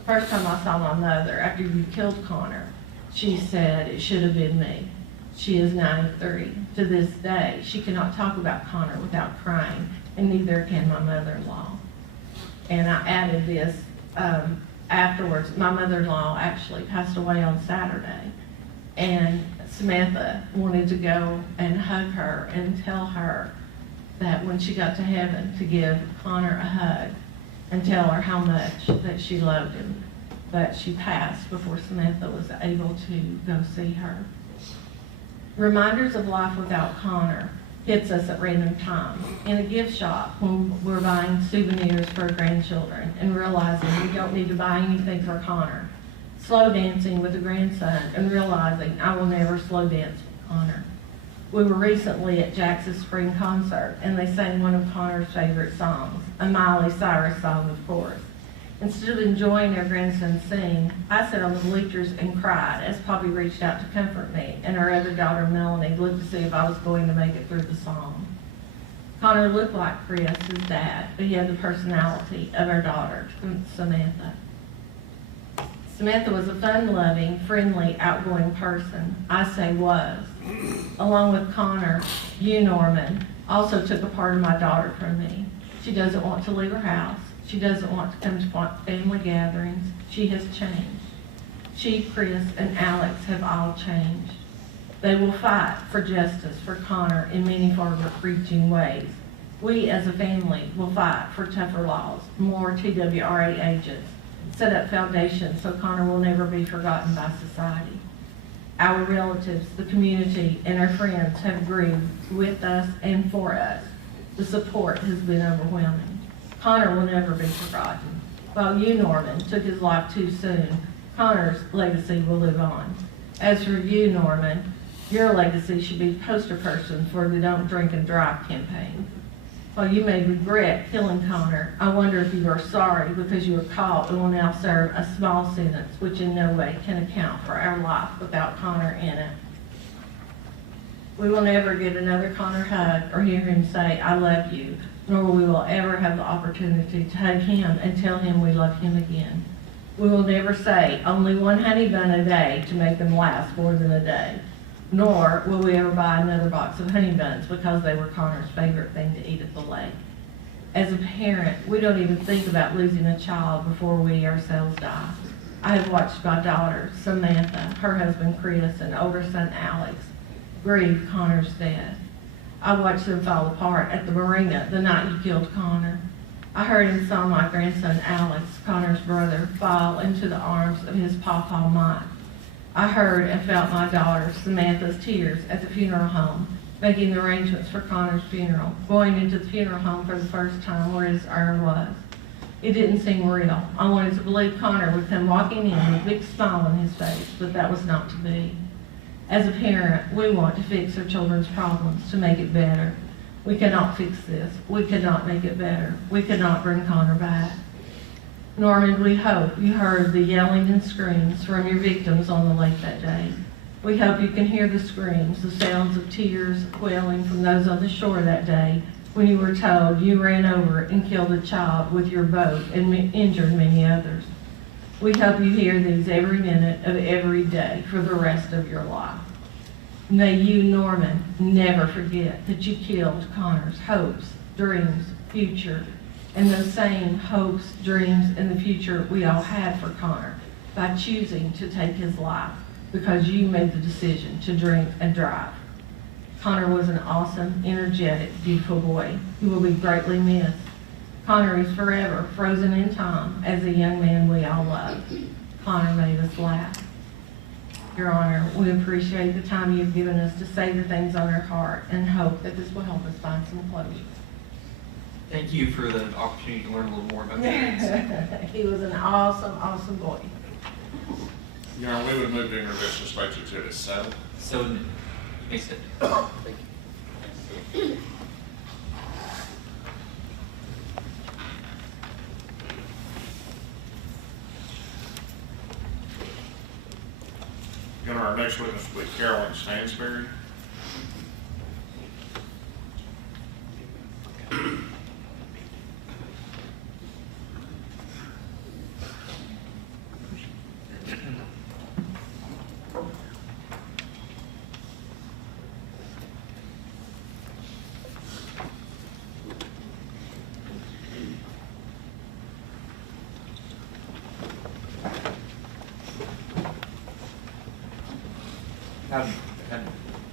The first time I saw my mother after you killed Connor, she said it should have been me. She is 93. To this day, she cannot talk about Connor without crying, and neither can my mother-in-law. And I added this afterwards. My mother-in-law actually passed away on Saturday, and Samantha wanted to go and hug her and tell her that when she got to heaven to give Connor a hug and tell her how much that she loved him. But she passed before Samantha was able to go see her. Reminders of life without Connor hits us at random times. In a gift shop when we're buying souvenirs for our grandchildren and realizing we don't need to buy anything for Connor. Slow dancing with a grandson and realizing I will never slow dance with Connor. We were recently at Jax's spring concert and they sang one of Connor's favorite songs, a Miley Cyrus song, of course. Instead of enjoying our grandson sing, I sat on the bleachers and cried as Poppy reached out to comfort me, and our other daughter, Melanie, looked to see if I was going to make it through the song. Connor looked like Chris, his dad, but he had the personality of our daughter, Samantha. Samantha was a fun-loving, friendly, outgoing person. I say was. Along with Connor, you, Norman, also took a part of my daughter from me. She doesn't want to leave her house. She doesn't want to come to family gatherings. She has changed. She, Chris, and Alex have all changed. They will fight for justice for Connor in many far-reaching ways. We, as a family, will fight for tougher laws, more TWRA agents, set up foundations so Connor will never be forgotten by society. Our relatives, the community, and our friends have grieved with us and for us. The support has been overwhelming. Connor will never be forgotten. While you, Norman, took his life too soon, Connor's legacy will live on. As for you, Norman, your legacy should be poster person for the Don't Drink and Drive campaign. While you may regret killing Connor, I wonder if you are sorry because you were caught and will now serve a small sentence which in no way can account for our life without Connor in it. We will never get another Connor hug or hear him say, I love you, nor will we ever have the opportunity to hug him and tell him we love him again. We will never say, only one honey bun a day to make them last more than a day. Nor will we ever buy another box of honey buns because they were Connor's favorite thing to eat at the lake. As a parent, we don't even think about losing a child before we ourselves die. I have watched my daughter, Samantha, her husband Chris, and older son Alex grieve Connor's death. I watched them fall apart at the marina the night you killed Connor. I heard and saw my grandson Alex, Connor's brother, fall into the arms of his pawpaw Mike. I heard and felt my daughter Samantha's tears at the funeral home, making the arrangements for Connor's funeral, going into the funeral home for the first time where his urn was. It didn't seem real. I wanted to believe Connor would come walking in with a big smile on his face, but that was not to be. As a parent, we want to fix our children's problems, to make it better. We cannot fix this. We cannot make it better. We cannot bring Connor back. Norman, we hope you heard the yelling and screams from your victims on the lake that day. We hope you can hear the screams, the sounds of tears wailing from those on the shore that day when you were told you ran over and killed a child with your boat and injured many others. We hope you hear these every minute of every day for the rest of your life. May you, Norman, never forget that you killed Connor's hopes, dreams, future, and those same hopes, dreams, and the future we all had for Connor by choosing to take his life because you made the decision to drink and drive. Connor was an awesome, energetic, beautiful boy who will be greatly missed. Connor is forever frozen in time as a young man we all loved. Connor made us laugh. Your Honor, we appreciate the time you've given us to say the things on our heart and hope that this will help us find some closure. Thank you for the opportunity to learn a little more about that. He was an awesome, awesome boy. You know, we would move to introduce the state's exhibit 7. So, he said, thank you. You know, our next witness will be Carolyn Stansberry.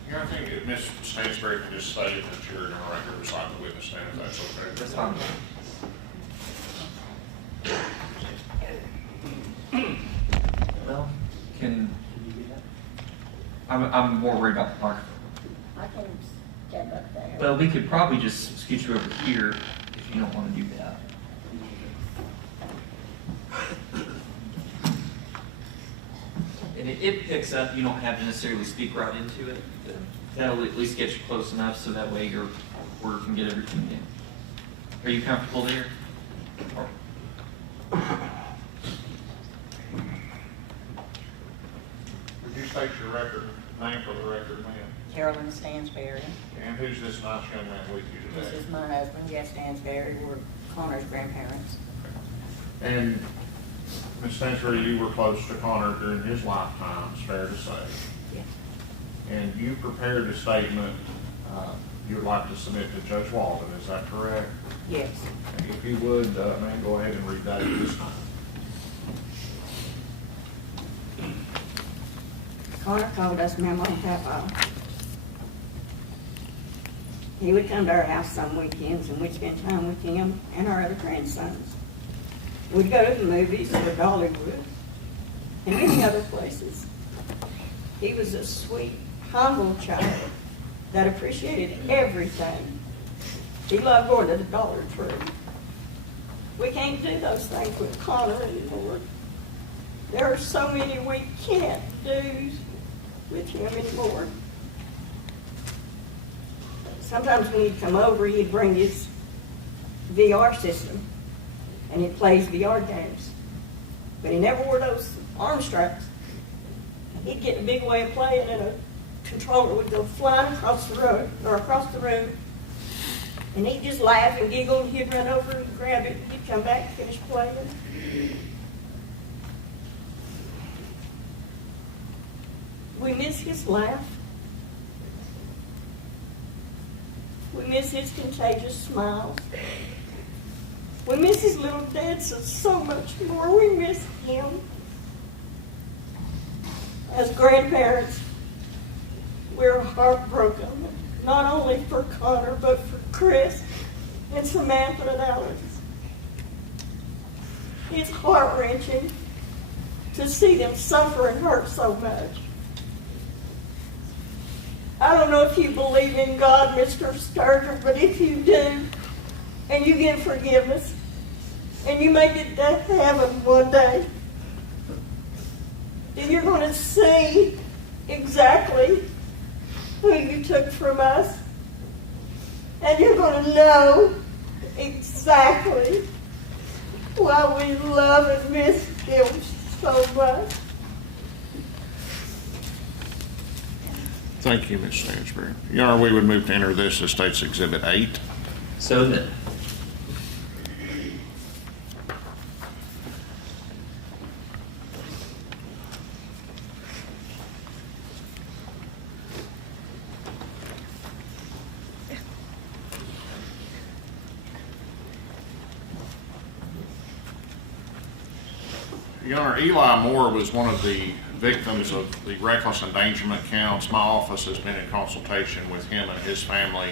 Yeah, I think if Ms. Stansberry can just state that you're in a record beside the witness stand, if that's okay. That's fine. Well, I'm more worried about the microphone. I can stand up there. Well, we could probably just scoot you over here if you don't want to do that. And it picks up, you don't have to necessarily speak right into it, but that'll at least get you close enough so that way your recorder can get everything in. Are you comfortable there? Would you state your record name for the record, ma'am? Carolyn Stansberry. And who's this nice young man with you This today? is my husband, Jeff Stansberry. We're Connor's grandparents. And Ms. Stansberry, you were close to Connor during his lifetime, it's fair to say. Yes. And you prepared a statement you would like to submit to Judge Walden, is that correct? Yes. And if you would, ma'am, go ahead and read that at this time. Connor called us Mama and Papa. He would come to our house some weekends and we'd spend time with him and our other grandsons. We'd go to the movies or Dollywood and many other places. He was a sweet, humble child that appreciated everything. He loved going to the Dollar Tree. We can't do those things with Connor anymore. There are so many we can't do with him anymore. Sometimes when he'd come over, he'd bring his VR system, and he plays VR games. But he never wore those arm straps. He'd get a big way of playing, and a controller would go flying across the road, or across the room, and he'd just laugh and giggle, and he'd run over and grab it, and he'd come back and finish playing. We miss his laugh. We miss his contagious smiles. We miss his little dances so much more. We miss him. As grandparents, we're heartbroken, not only for Connor, but for Chris and Samantha and Alex. It's heart-wrenching to see them suffer and hurt so much. I don't know if you believe in God, Mr. Sturgill, but if you do, and you get forgiveness, and you make it to heaven one day, then you're going to see exactly who you took from us, and you're going to know exactly why we love and miss him so much. Thank you, Ms. Stansbury. Your Honor, we would move to enter this as State's Exhibit 8. So admitted. Your Honor, Eli Moore was one of the victims of the reckless endangerment counts. My office has been in consultation with him and his family,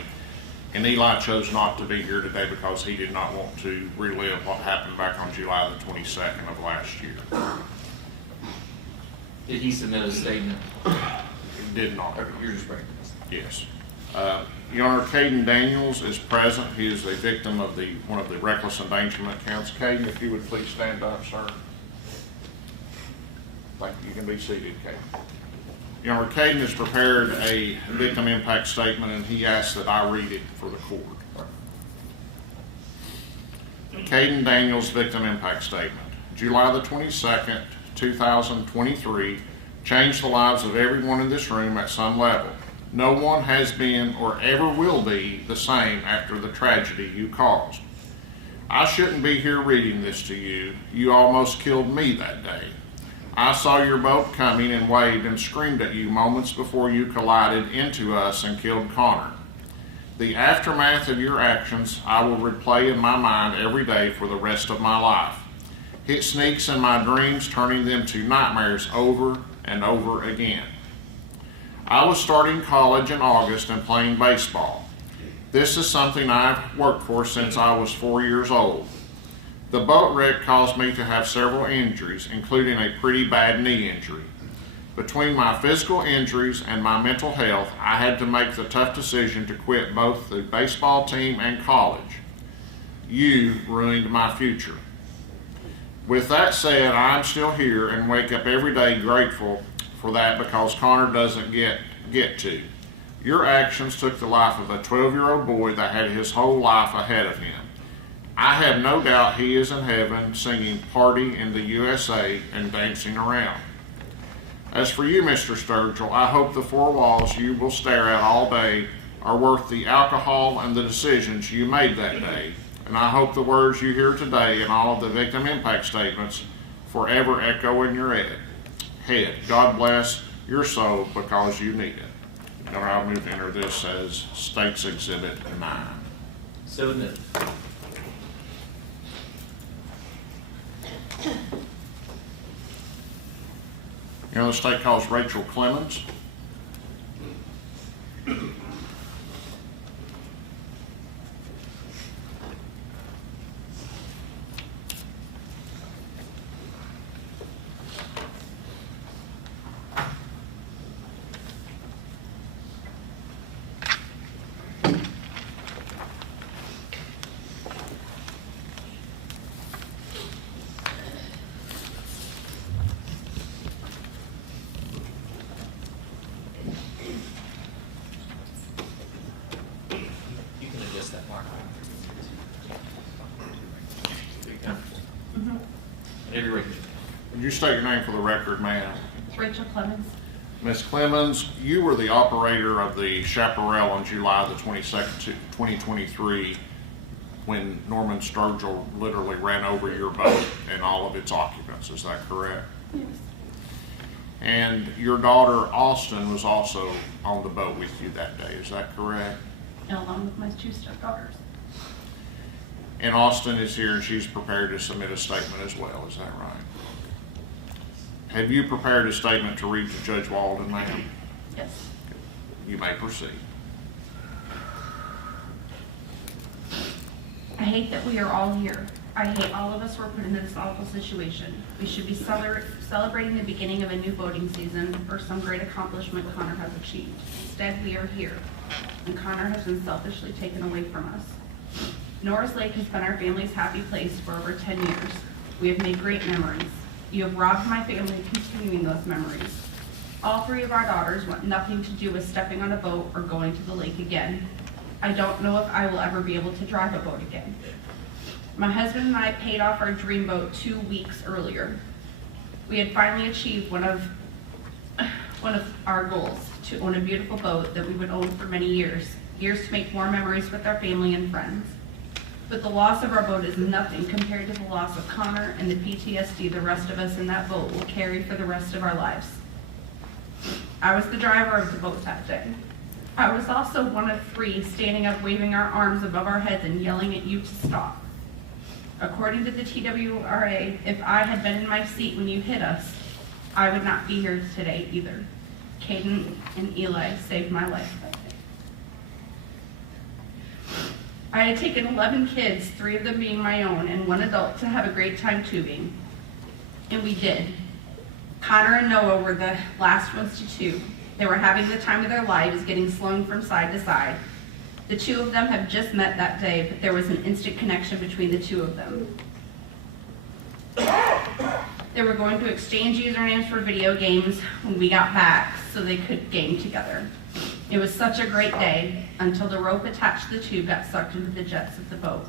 and Eli chose not to be here today because he did not want to relive what happened back on July the 22nd of last year. Did he submit a statement? He did not. Or you're just breaking this? Yes. Your Honor, Caden Daniels is present. He is a victim of one of the reckless endangerment counts. Caden, if you would please stand up, sir. Thank you. You can be seated, Caden. Your Honor, Caden has prepared a victim impact statement, and he asked that I read it for the court. Caden Daniels Victim Impact Statement. July the 22nd, 2023, changed the lives of everyone in this room at some level. No one has been or ever will be the same after the tragedy you caused. I shouldn't be here reading this to you. You almost killed me that day. I saw your boat coming and waved and screamed at you moments before you collided into us and killed Connor. The aftermath of your actions I will replay in my mind every day for the rest of my life. It sneaks in my dreams, turning them to nightmares over and over again. I was starting college in August and playing baseball. This is something I've worked for since I was 4 years old. The boat wreck caused me to have several injuries, including a pretty bad knee injury. Between my physical injuries and my mental health, I had to make the tough decision to quit both the baseball team and college. You ruined my future. With that said, I'm still here and wake up every day grateful for that because Connor doesn't get to. Your actions took the life of a 12-year-old boy that had his whole life ahead of him. I have no doubt he is in heaven singing Party in the USA and dancing around. As for you, Mr. Sturgill, I hope the four walls you will stare at all day are worth the alcohol and the decisions you made that day. And I hope the words you hear today and all of the victim impact statements forever echo in your head. God bless your soul because you need it. Now I'll move to enter this as State's Exhibit 9. So admitted. You know, the state calls Rachel Clemens. you state your name for the record, ma'am? Rachel Clemens. Ms. Clemens, you were the operator of the Chaparral on July the 22nd, 2023, when Norman Sturgill literally ran over your boat and all of its occupants. Is that correct? Yes. And your daughter, Austin, was also on the boat with you that day. Is that correct? Along with my two stepdaughters. And Austin is here and she's prepared to submit a statement as well. Is that right? Have you prepared a statement to read to Judge Walden, ma'am? Yes. You may proceed. I hate that we are all here. I hate all of us were put into this awful situation. We should be celebrating the beginning of a new boating season or some great accomplishment Connor has achieved. Instead, we are here, and Connor has been selfishly taken away from us. Norris Lake has been our family's happy place for over 10 years. We have made great memories. You have robbed my family of continuing those memories. All three of our daughters want nothing to do with stepping on a boat or going to the lake again. I don't know if I will ever be able to drive a boat again. My husband and I paid off our dream boat 2 weeks earlier. We had finally achieved one of our goals, to own a beautiful boat that we would own for many years to make more memories with our family and friends. But the loss of our boat is nothing compared to the loss of Connor and the PTSD the rest of us in that boat will carry for the rest of our lives. I was the driver of the boat that day. I was also one of three standing up waving our arms above our heads and yelling at you to stop. According to the TWRA, if I had been in my seat when you hit us, I would not be here today either. Caden and Eli saved my life that day. I had taken 11 kids, 3 of them being my own, and 1 adult to have a great time tubing. And we did. Connor and Noah were the last ones to tube. They were having the time of their lives, getting slung from side to side. The 2 of them have just met that day, but there was an instant connection between the 2 of them. They were going to exchange usernames for video games when we got back so they could game together. It was such a great day until the rope attached to the tube got sucked into the jets of the boat.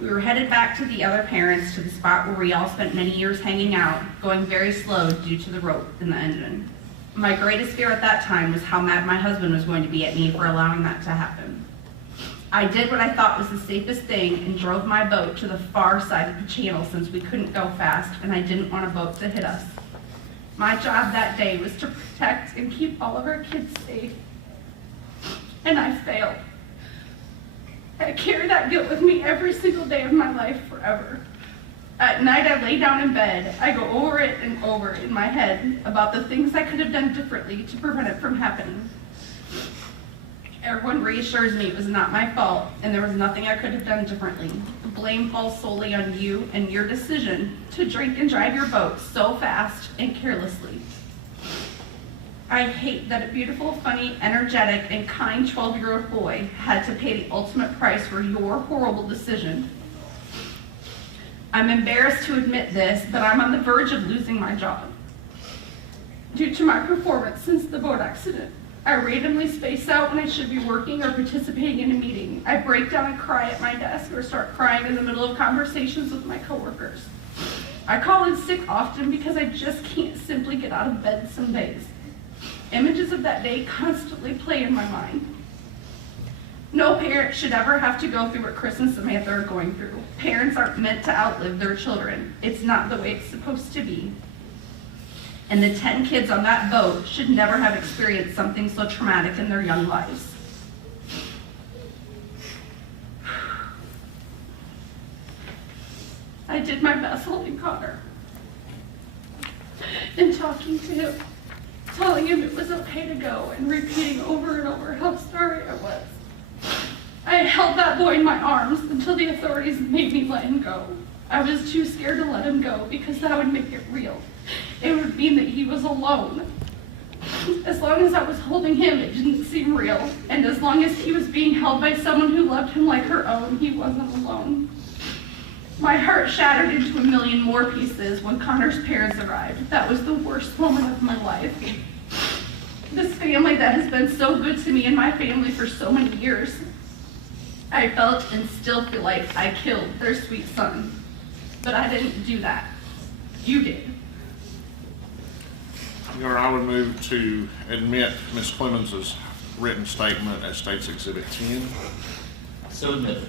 We were headed back to the other parents to the spot where we all spent many years hanging out, going very slow due to the rope in the engine. My greatest fear at that time was how mad my husband was going to be at me for allowing that to happen. I did what I thought was the safest thing and drove my boat to the far side of the channel since we couldn't go fast and I didn't want a boat to hit us. My job that day was to protect and keep all of our kids safe. And I failed. I carry that guilt with me every single day of my life forever. At night I lay down in bed. I go over it and over in my head about the things I could have done differently to prevent it from happening. Everyone reassures me it was not my fault and there was nothing I could have done differently. The blame falls solely on you and your decision to drink and drive your boat so fast and carelessly. I hate that a beautiful, funny, energetic, and kind 12-year-old boy had to pay the ultimate price for your horrible decision. I'm embarrassed to admit this, but I'm on the verge of losing my job. Due to my performance since the boat accident, I randomly space out when I should be working or participating in a meeting. I break down and cry at my desk or start crying in the middle of conversations with my coworkers. I call in sick often because I just can't simply get out of bed some days. Images of that day constantly play in my mind. No parent should ever have to go through what Chris and Samantha are going through. Parents aren't meant to outlive their children. It's not the way it's supposed to be. And the 10 kids on that boat should never have experienced something so traumatic in their young lives. I did my best holding Connor and talking to him, telling him it was okay to go and repeating over and over how sorry I was. I held that boy in my arms until the authorities made me let him go. I was too scared to let him go because that would make it real. It would mean that he was alone. As long as I was holding him, it didn't seem real. And as long as he was being held by someone who loved him like her own, he wasn't alone. My heart shattered into a million more pieces when Connor's parents arrived. That was the worst moment of my life. This family that has been so good to me and my family for so many years. I felt and still feel like I killed their sweet son. But I didn't do that. You did. Your Honor, I would move to admit Ms. Clemens' written statement as State's Exhibit 10. So admitted.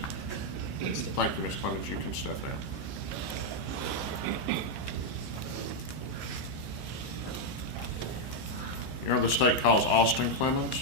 Thank you, Ms. Clemens. You can step down. Your Honor, the State calls Austin Clemens.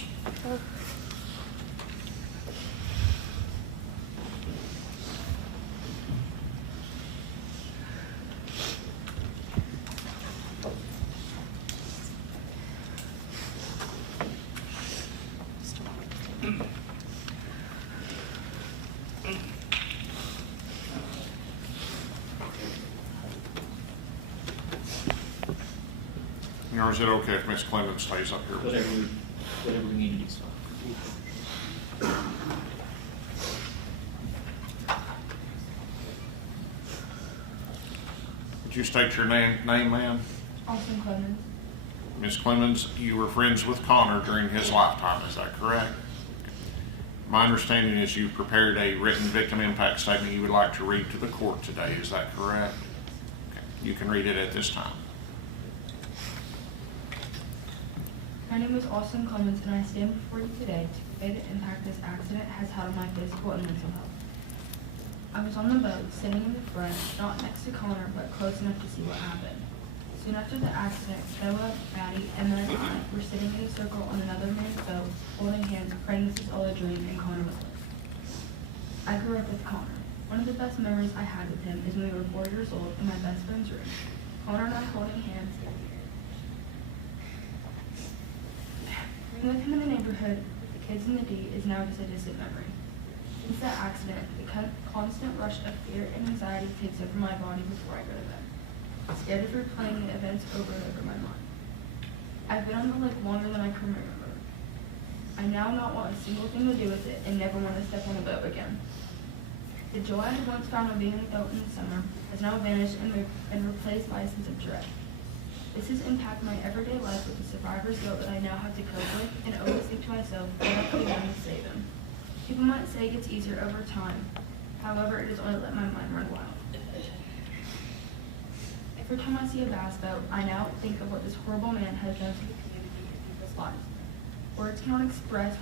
Your Honor, is it okay if Ms. Clemens stays up here? Whatever we need to do, so. Would you state your name, ma'am? Austin Clemens. Ms. Clemens, you were friends with Connor during his lifetime, is that correct? My understanding is you prepared a written victim impact statement you would like to read to the court today, is that correct? Okay. You can read it at this time. My name is Austin Clemens, and I stand before you today to convey the impact this accident has had on my physical and mental health. I was on the boat, sitting in the front, not next to Connor, but close enough to see what happened. Soon after the accident, Bella, Maddie, Emma, and I were sitting in a circle on another man's boat, holding hands, praying this is all a dream, and Connor was with. I grew up with Connor. One of the best memories I had with him is when we were 4 years old in my best friend's room. Connor and I holding hands. Being with him in the neighborhood with the kids in the D is now just a distant memory. Since that accident, the constant rush of fear and anxiety takes over my body before I go to bed. Scared of replaying the events over and over my mind. I've been on the lake longer than I can remember. I now not want a single thing to do with it and never want to step on a boat again. The joy I had once found on being on a boat in the summer has now vanished and replaced by a sense of dread. This has impacted my everyday life with the survivor's guilt that I now have to cope with, and always think to myself, what I could have done to save him. People might say it gets easier over time. However, it has only let my mind run wild. Every time I see a bass boat, I now think of what this horrible man has done to the community and people's lives. Words cannot express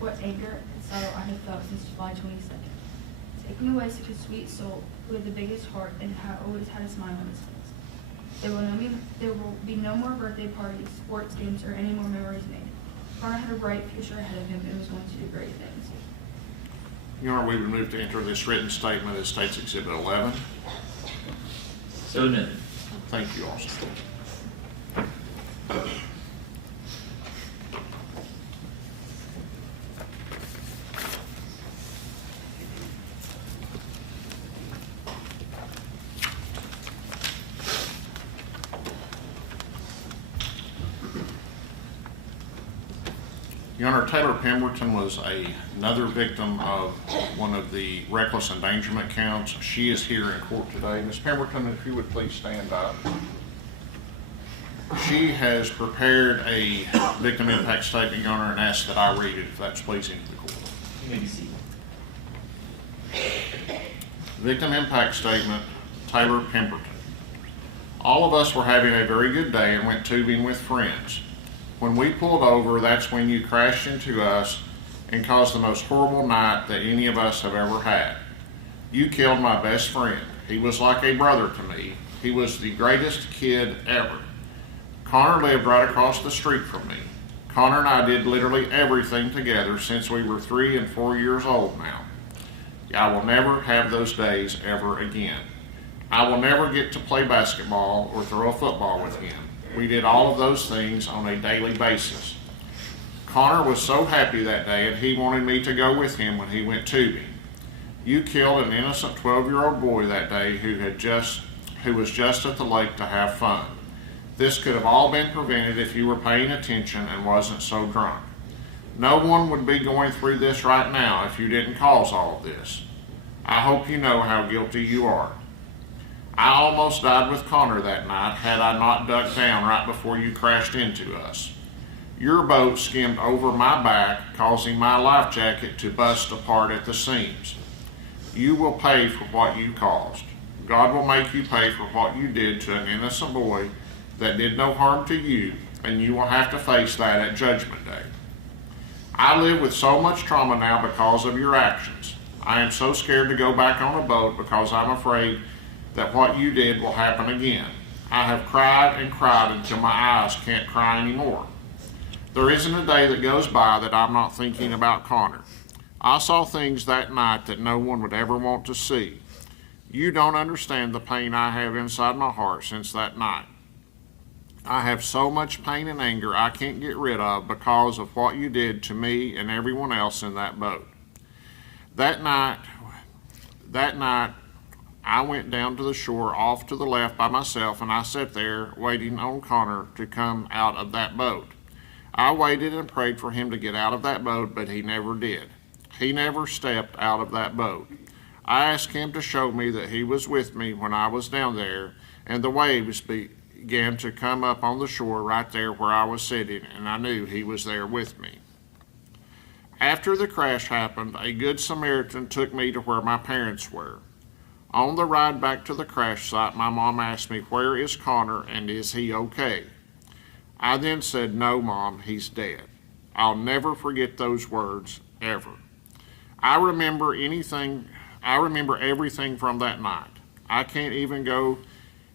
what anger and sorrow I have felt since July 22nd. Taking away such a sweet soul who had the biggest heart and always had a smile on his face. There will be no more birthday parties, sports games, or any more memories made. Connor had a bright future ahead of him and was going to do great things. Your Honor, we would move to enter this written statement as State's Exhibit 11. So admitted. Thank you, Austin. Your Honor, Taylor Pemberton was another victim of one of the reckless endangerment counts. She is here in court today. Ms. Pemberton, if you would please stand up. She has prepared a victim impact statement, Your Honor, and asked that I read it if that's pleasing to the court. You may be seated. Victim impact statement, Taylor Pemberton. All of us were having a very good day and went tubing with friends. When we pulled over, that's when you crashed into us and caused the most horrible night that any of us have ever had. You killed my best friend. He was like a brother to me. He was the greatest kid ever. Connor lived right across the street from me. Connor and I did literally everything together since we were 3 and 4 years old now. I will never have those days ever again. I will never get to play basketball or throw a football with him. We did all of those things on a daily basis. Connor was so happy that day and he wanted me to go with him when he went tubing. You killed an innocent 12-year-old boy that day who was just at the lake to have fun. This could have all been prevented if you were paying attention and wasn't so drunk. No one would be going through this right now if you didn't cause all of this. I hope you know how guilty you are. I almost died with Connor that night had I not ducked down right before you crashed into us. Your boat skimmed over my back, causing my life jacket to bust apart at the seams. You will pay for what you caused. God will make you pay for what you did to an innocent boy that did no harm to you, and you will have to face that at Judgment Day. I live with so much trauma now because of your actions. I am so scared to go back on a boat because I'm afraid that what you did will happen again. I have cried and cried until my eyes can't cry anymore. There isn't a day that goes by that I'm not thinking about Connor. I saw things that night that no one would ever want to see. You don't understand the pain I have inside my heart since that night. I have so much pain and anger I can't get rid of because of what you did to me and everyone else in that boat. That night, I went down to the shore off to the left by myself, and I sat there waiting on Connor to come out of that boat. I waited and prayed for him to get out of that boat, but he never did. He never stepped out of that boat. I asked him to show me that he was with me when I was down there, and the waves began to come up on the shore right there where I was sitting, and I knew he was there with me. After the crash happened, a good Samaritan took me to where my parents were. On the ride back to the crash site, my mom asked me, "Where is Connor and is he okay?" I then said, "No, Mom, he's dead." I'll never forget those words, ever. I remember everything from that night. I can't even go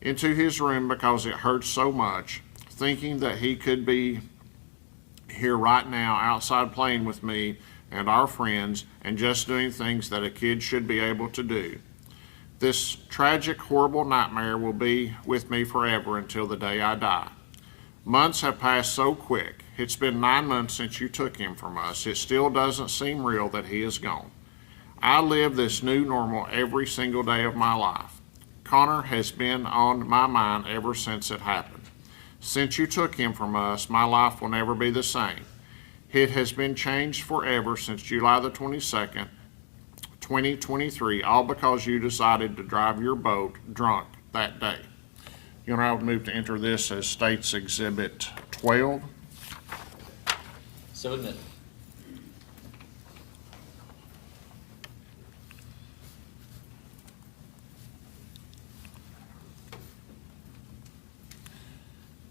into his room because it hurts so much, thinking that he could be here right now outside playing with me and our friends and just doing things that a kid should be able to do. This tragic, horrible nightmare will be with me forever until the day I die. Months have passed so quick. It's been 9 months since you took him from us. It still doesn't seem real that he is gone. I live this new normal every single day of my life. Connor has been on my mind ever since it happened. Since you took him from us, my life will never be the same. It has been changed forever since July the 22nd, 2023, all because you decided to drive your boat drunk that day. You and I would move to enter this as State's Exhibit 12. So admitted.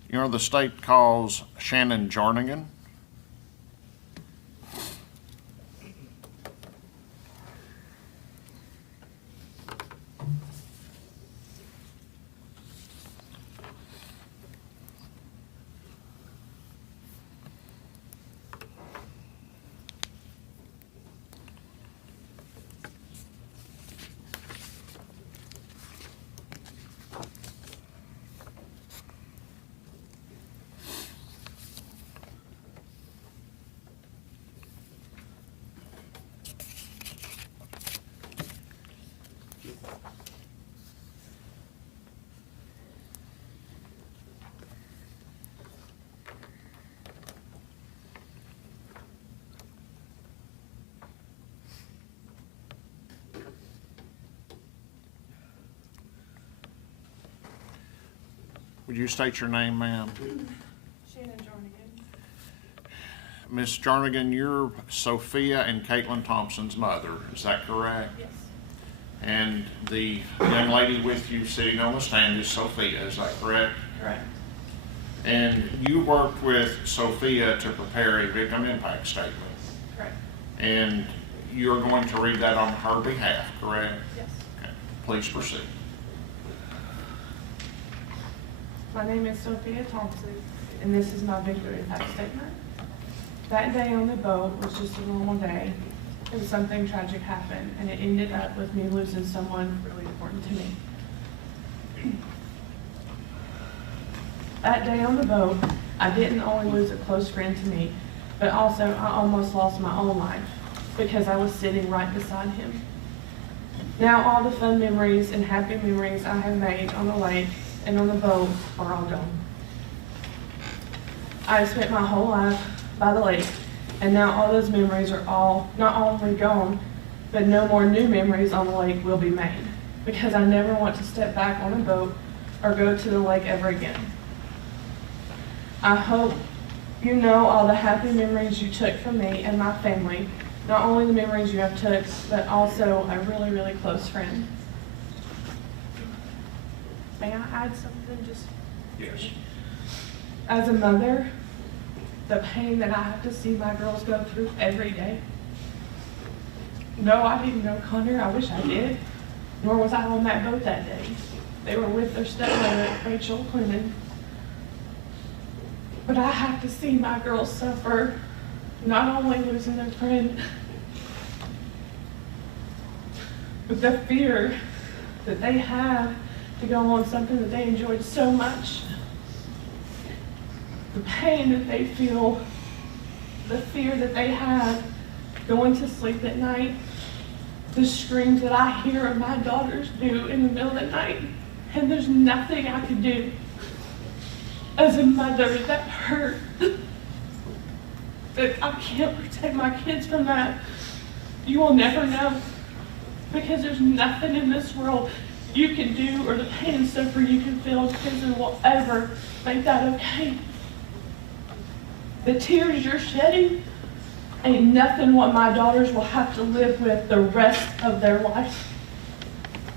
You know, the state calls Shannon Jarnigan. Would you state your name, ma'am? Shannon Jarnigan. Miss Jarnigan, you're Sophia and Caitlin Thompson's mother, is that correct? Yes. And the young lady with you sitting on the stand is Sophia, is that correct? Correct. And you worked with Sophia to prepare a victim impact statement. Correct. And you're going to read that on her behalf, correct? Yes. Okay. Please proceed. My name is Sophia Thompson, and this is my victim impact statement. That day on the boat was just a normal day, and something tragic happened, and it ended up with me losing someone really important to me. That day on the boat, I didn't only lose a close friend to me, but also I almost lost my own life because I was sitting right beside him. Now all the fun memories and happy memories I have made on the lake and on the boat are all gone. I have spent my whole life by the lake, and now all those memories are all not only gone, but no more new memories on the lake will be made, because I never want to step back on a boat or go to the lake ever again. I hope you know all the happy memories you took from me and my family, not only the memories you have took, but also a really, really close friend. May I add something just? Yes. As a mother, the pain that I have to see my girls go through every day. No, I didn't know Connor. I wish I did. Nor was I on that boat that day. They were with their stepmother, Rachel Clinton. But I have to see my girls suffer, not only losing their friend, but the fear that they have to go on something that they enjoyed so much. The pain that they feel, the fear that they have going to sleep at night, the screams that I hear my daughters do in the middle of the night, and there's nothing I can do as a mother that hurt, that I can't protect my kids from that. You will never know, because there's nothing in this world you can do or the pain and suffering you can feel as prison will ever make that okay. The tears you're shedding ain't nothing what my daughters will have to live with the rest of their life.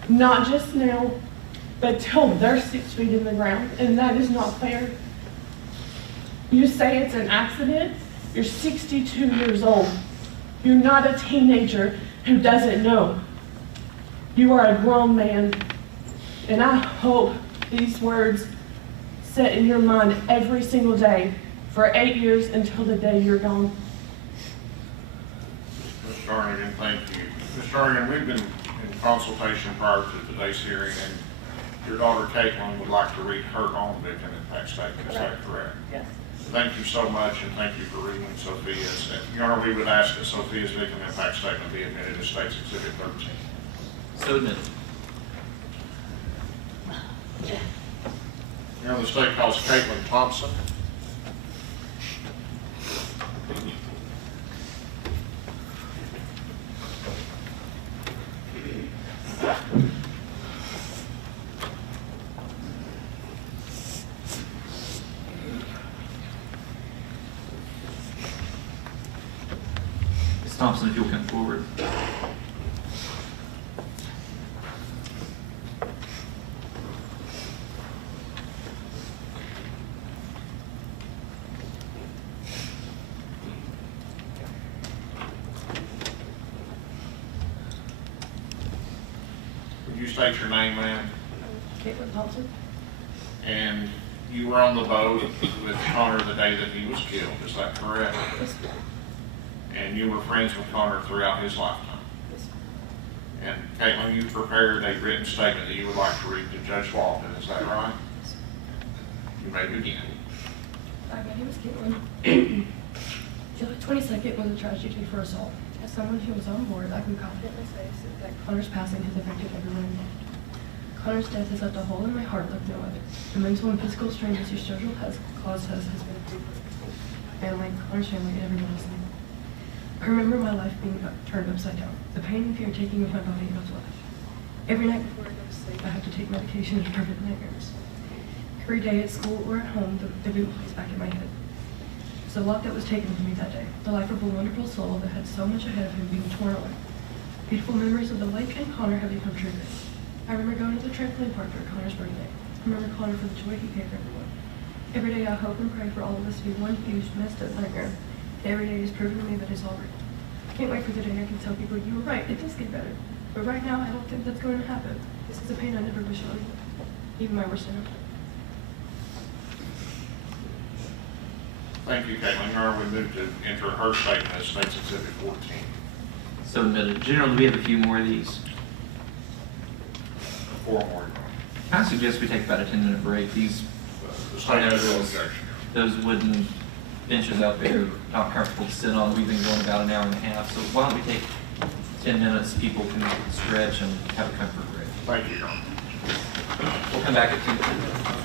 Not just now, but till they're 6 feet in the ground, and that is not fair. You say it's an accident, you're 62 years old. You're not a teenager who doesn't know. You are a grown man, and I hope these words sit in your mind every single day for 8 years until the day you're gone. Mr. Darnigan, thank you. Mr. Darnigan, we've been in consultation prior to today's hearing, and your daughter Caitlin would like to read her own victim impact statement. Is that correct? Yes. Thank you so much, and thank you for reading Sophia's. Your Honor, we would ask that Sophia's victim impact statement be admitted as State's Exhibit 13. So admitted. Your Honor, the state calls Caitlin Thompson. Ms. Thompson, if you'll come forward. Would you state your name, ma'am? Caitlin Thompson? And you were on the boat with Connor the day that he was killed, is that correct? Yes. And you were friends with Connor throughout his lifetime? Yes. And Caitlin, you prepared a written statement that you would like to read to Judge Walton, is that right? Yes. You may begin. My name is Caitlin. July 22nd was a tragedy for us all. As someone who was on board, I can confidently say that Connor's passing has affected everyone involved. Connor's death has left a hole in my heart like no other. The mental and physical strain Mr. Sturgill has caused us has been too great. Family, Connor's family, and everyone else. I remember my life being turned upside down. The pain and fear taking of my body and of life. Every night before I go to sleep, I have to take medication to prevent nightmares. Every day at school or at home, the video plays back in my head. It's a lot that was taken from me that day. The life of a wonderful soul that had so much ahead of him being torn away. Beautiful memories of the lake and Connor have become true. I remember going to the trampoline park for Connor's birthday. I remember Connor for the joy he gave everyone. Every day I hope and pray for all of us to be one huge, messed up nightmare. Every day is proving to me that it's all right. I can't wait for the day I can tell people, you were right, it does get better. But right now, I don't think that's going to happen. This is a pain I never wish on anyone, even my worst enemy. Thank you, Caitlin. Your Honor, we move to enter her statement as State's Exhibit 14. So admitted. General, do we have a few more of these? 4 more, Your Honor. I suggest we take about a 10-minute break. These, The state has no objection. those wooden benches out there are not comfortable to sit on. We've been going about an hour and a half. So why don't we take 10 minutes, people can stretch and have a comfort break. Thank you, Your Honor. We'll come back at 2:30.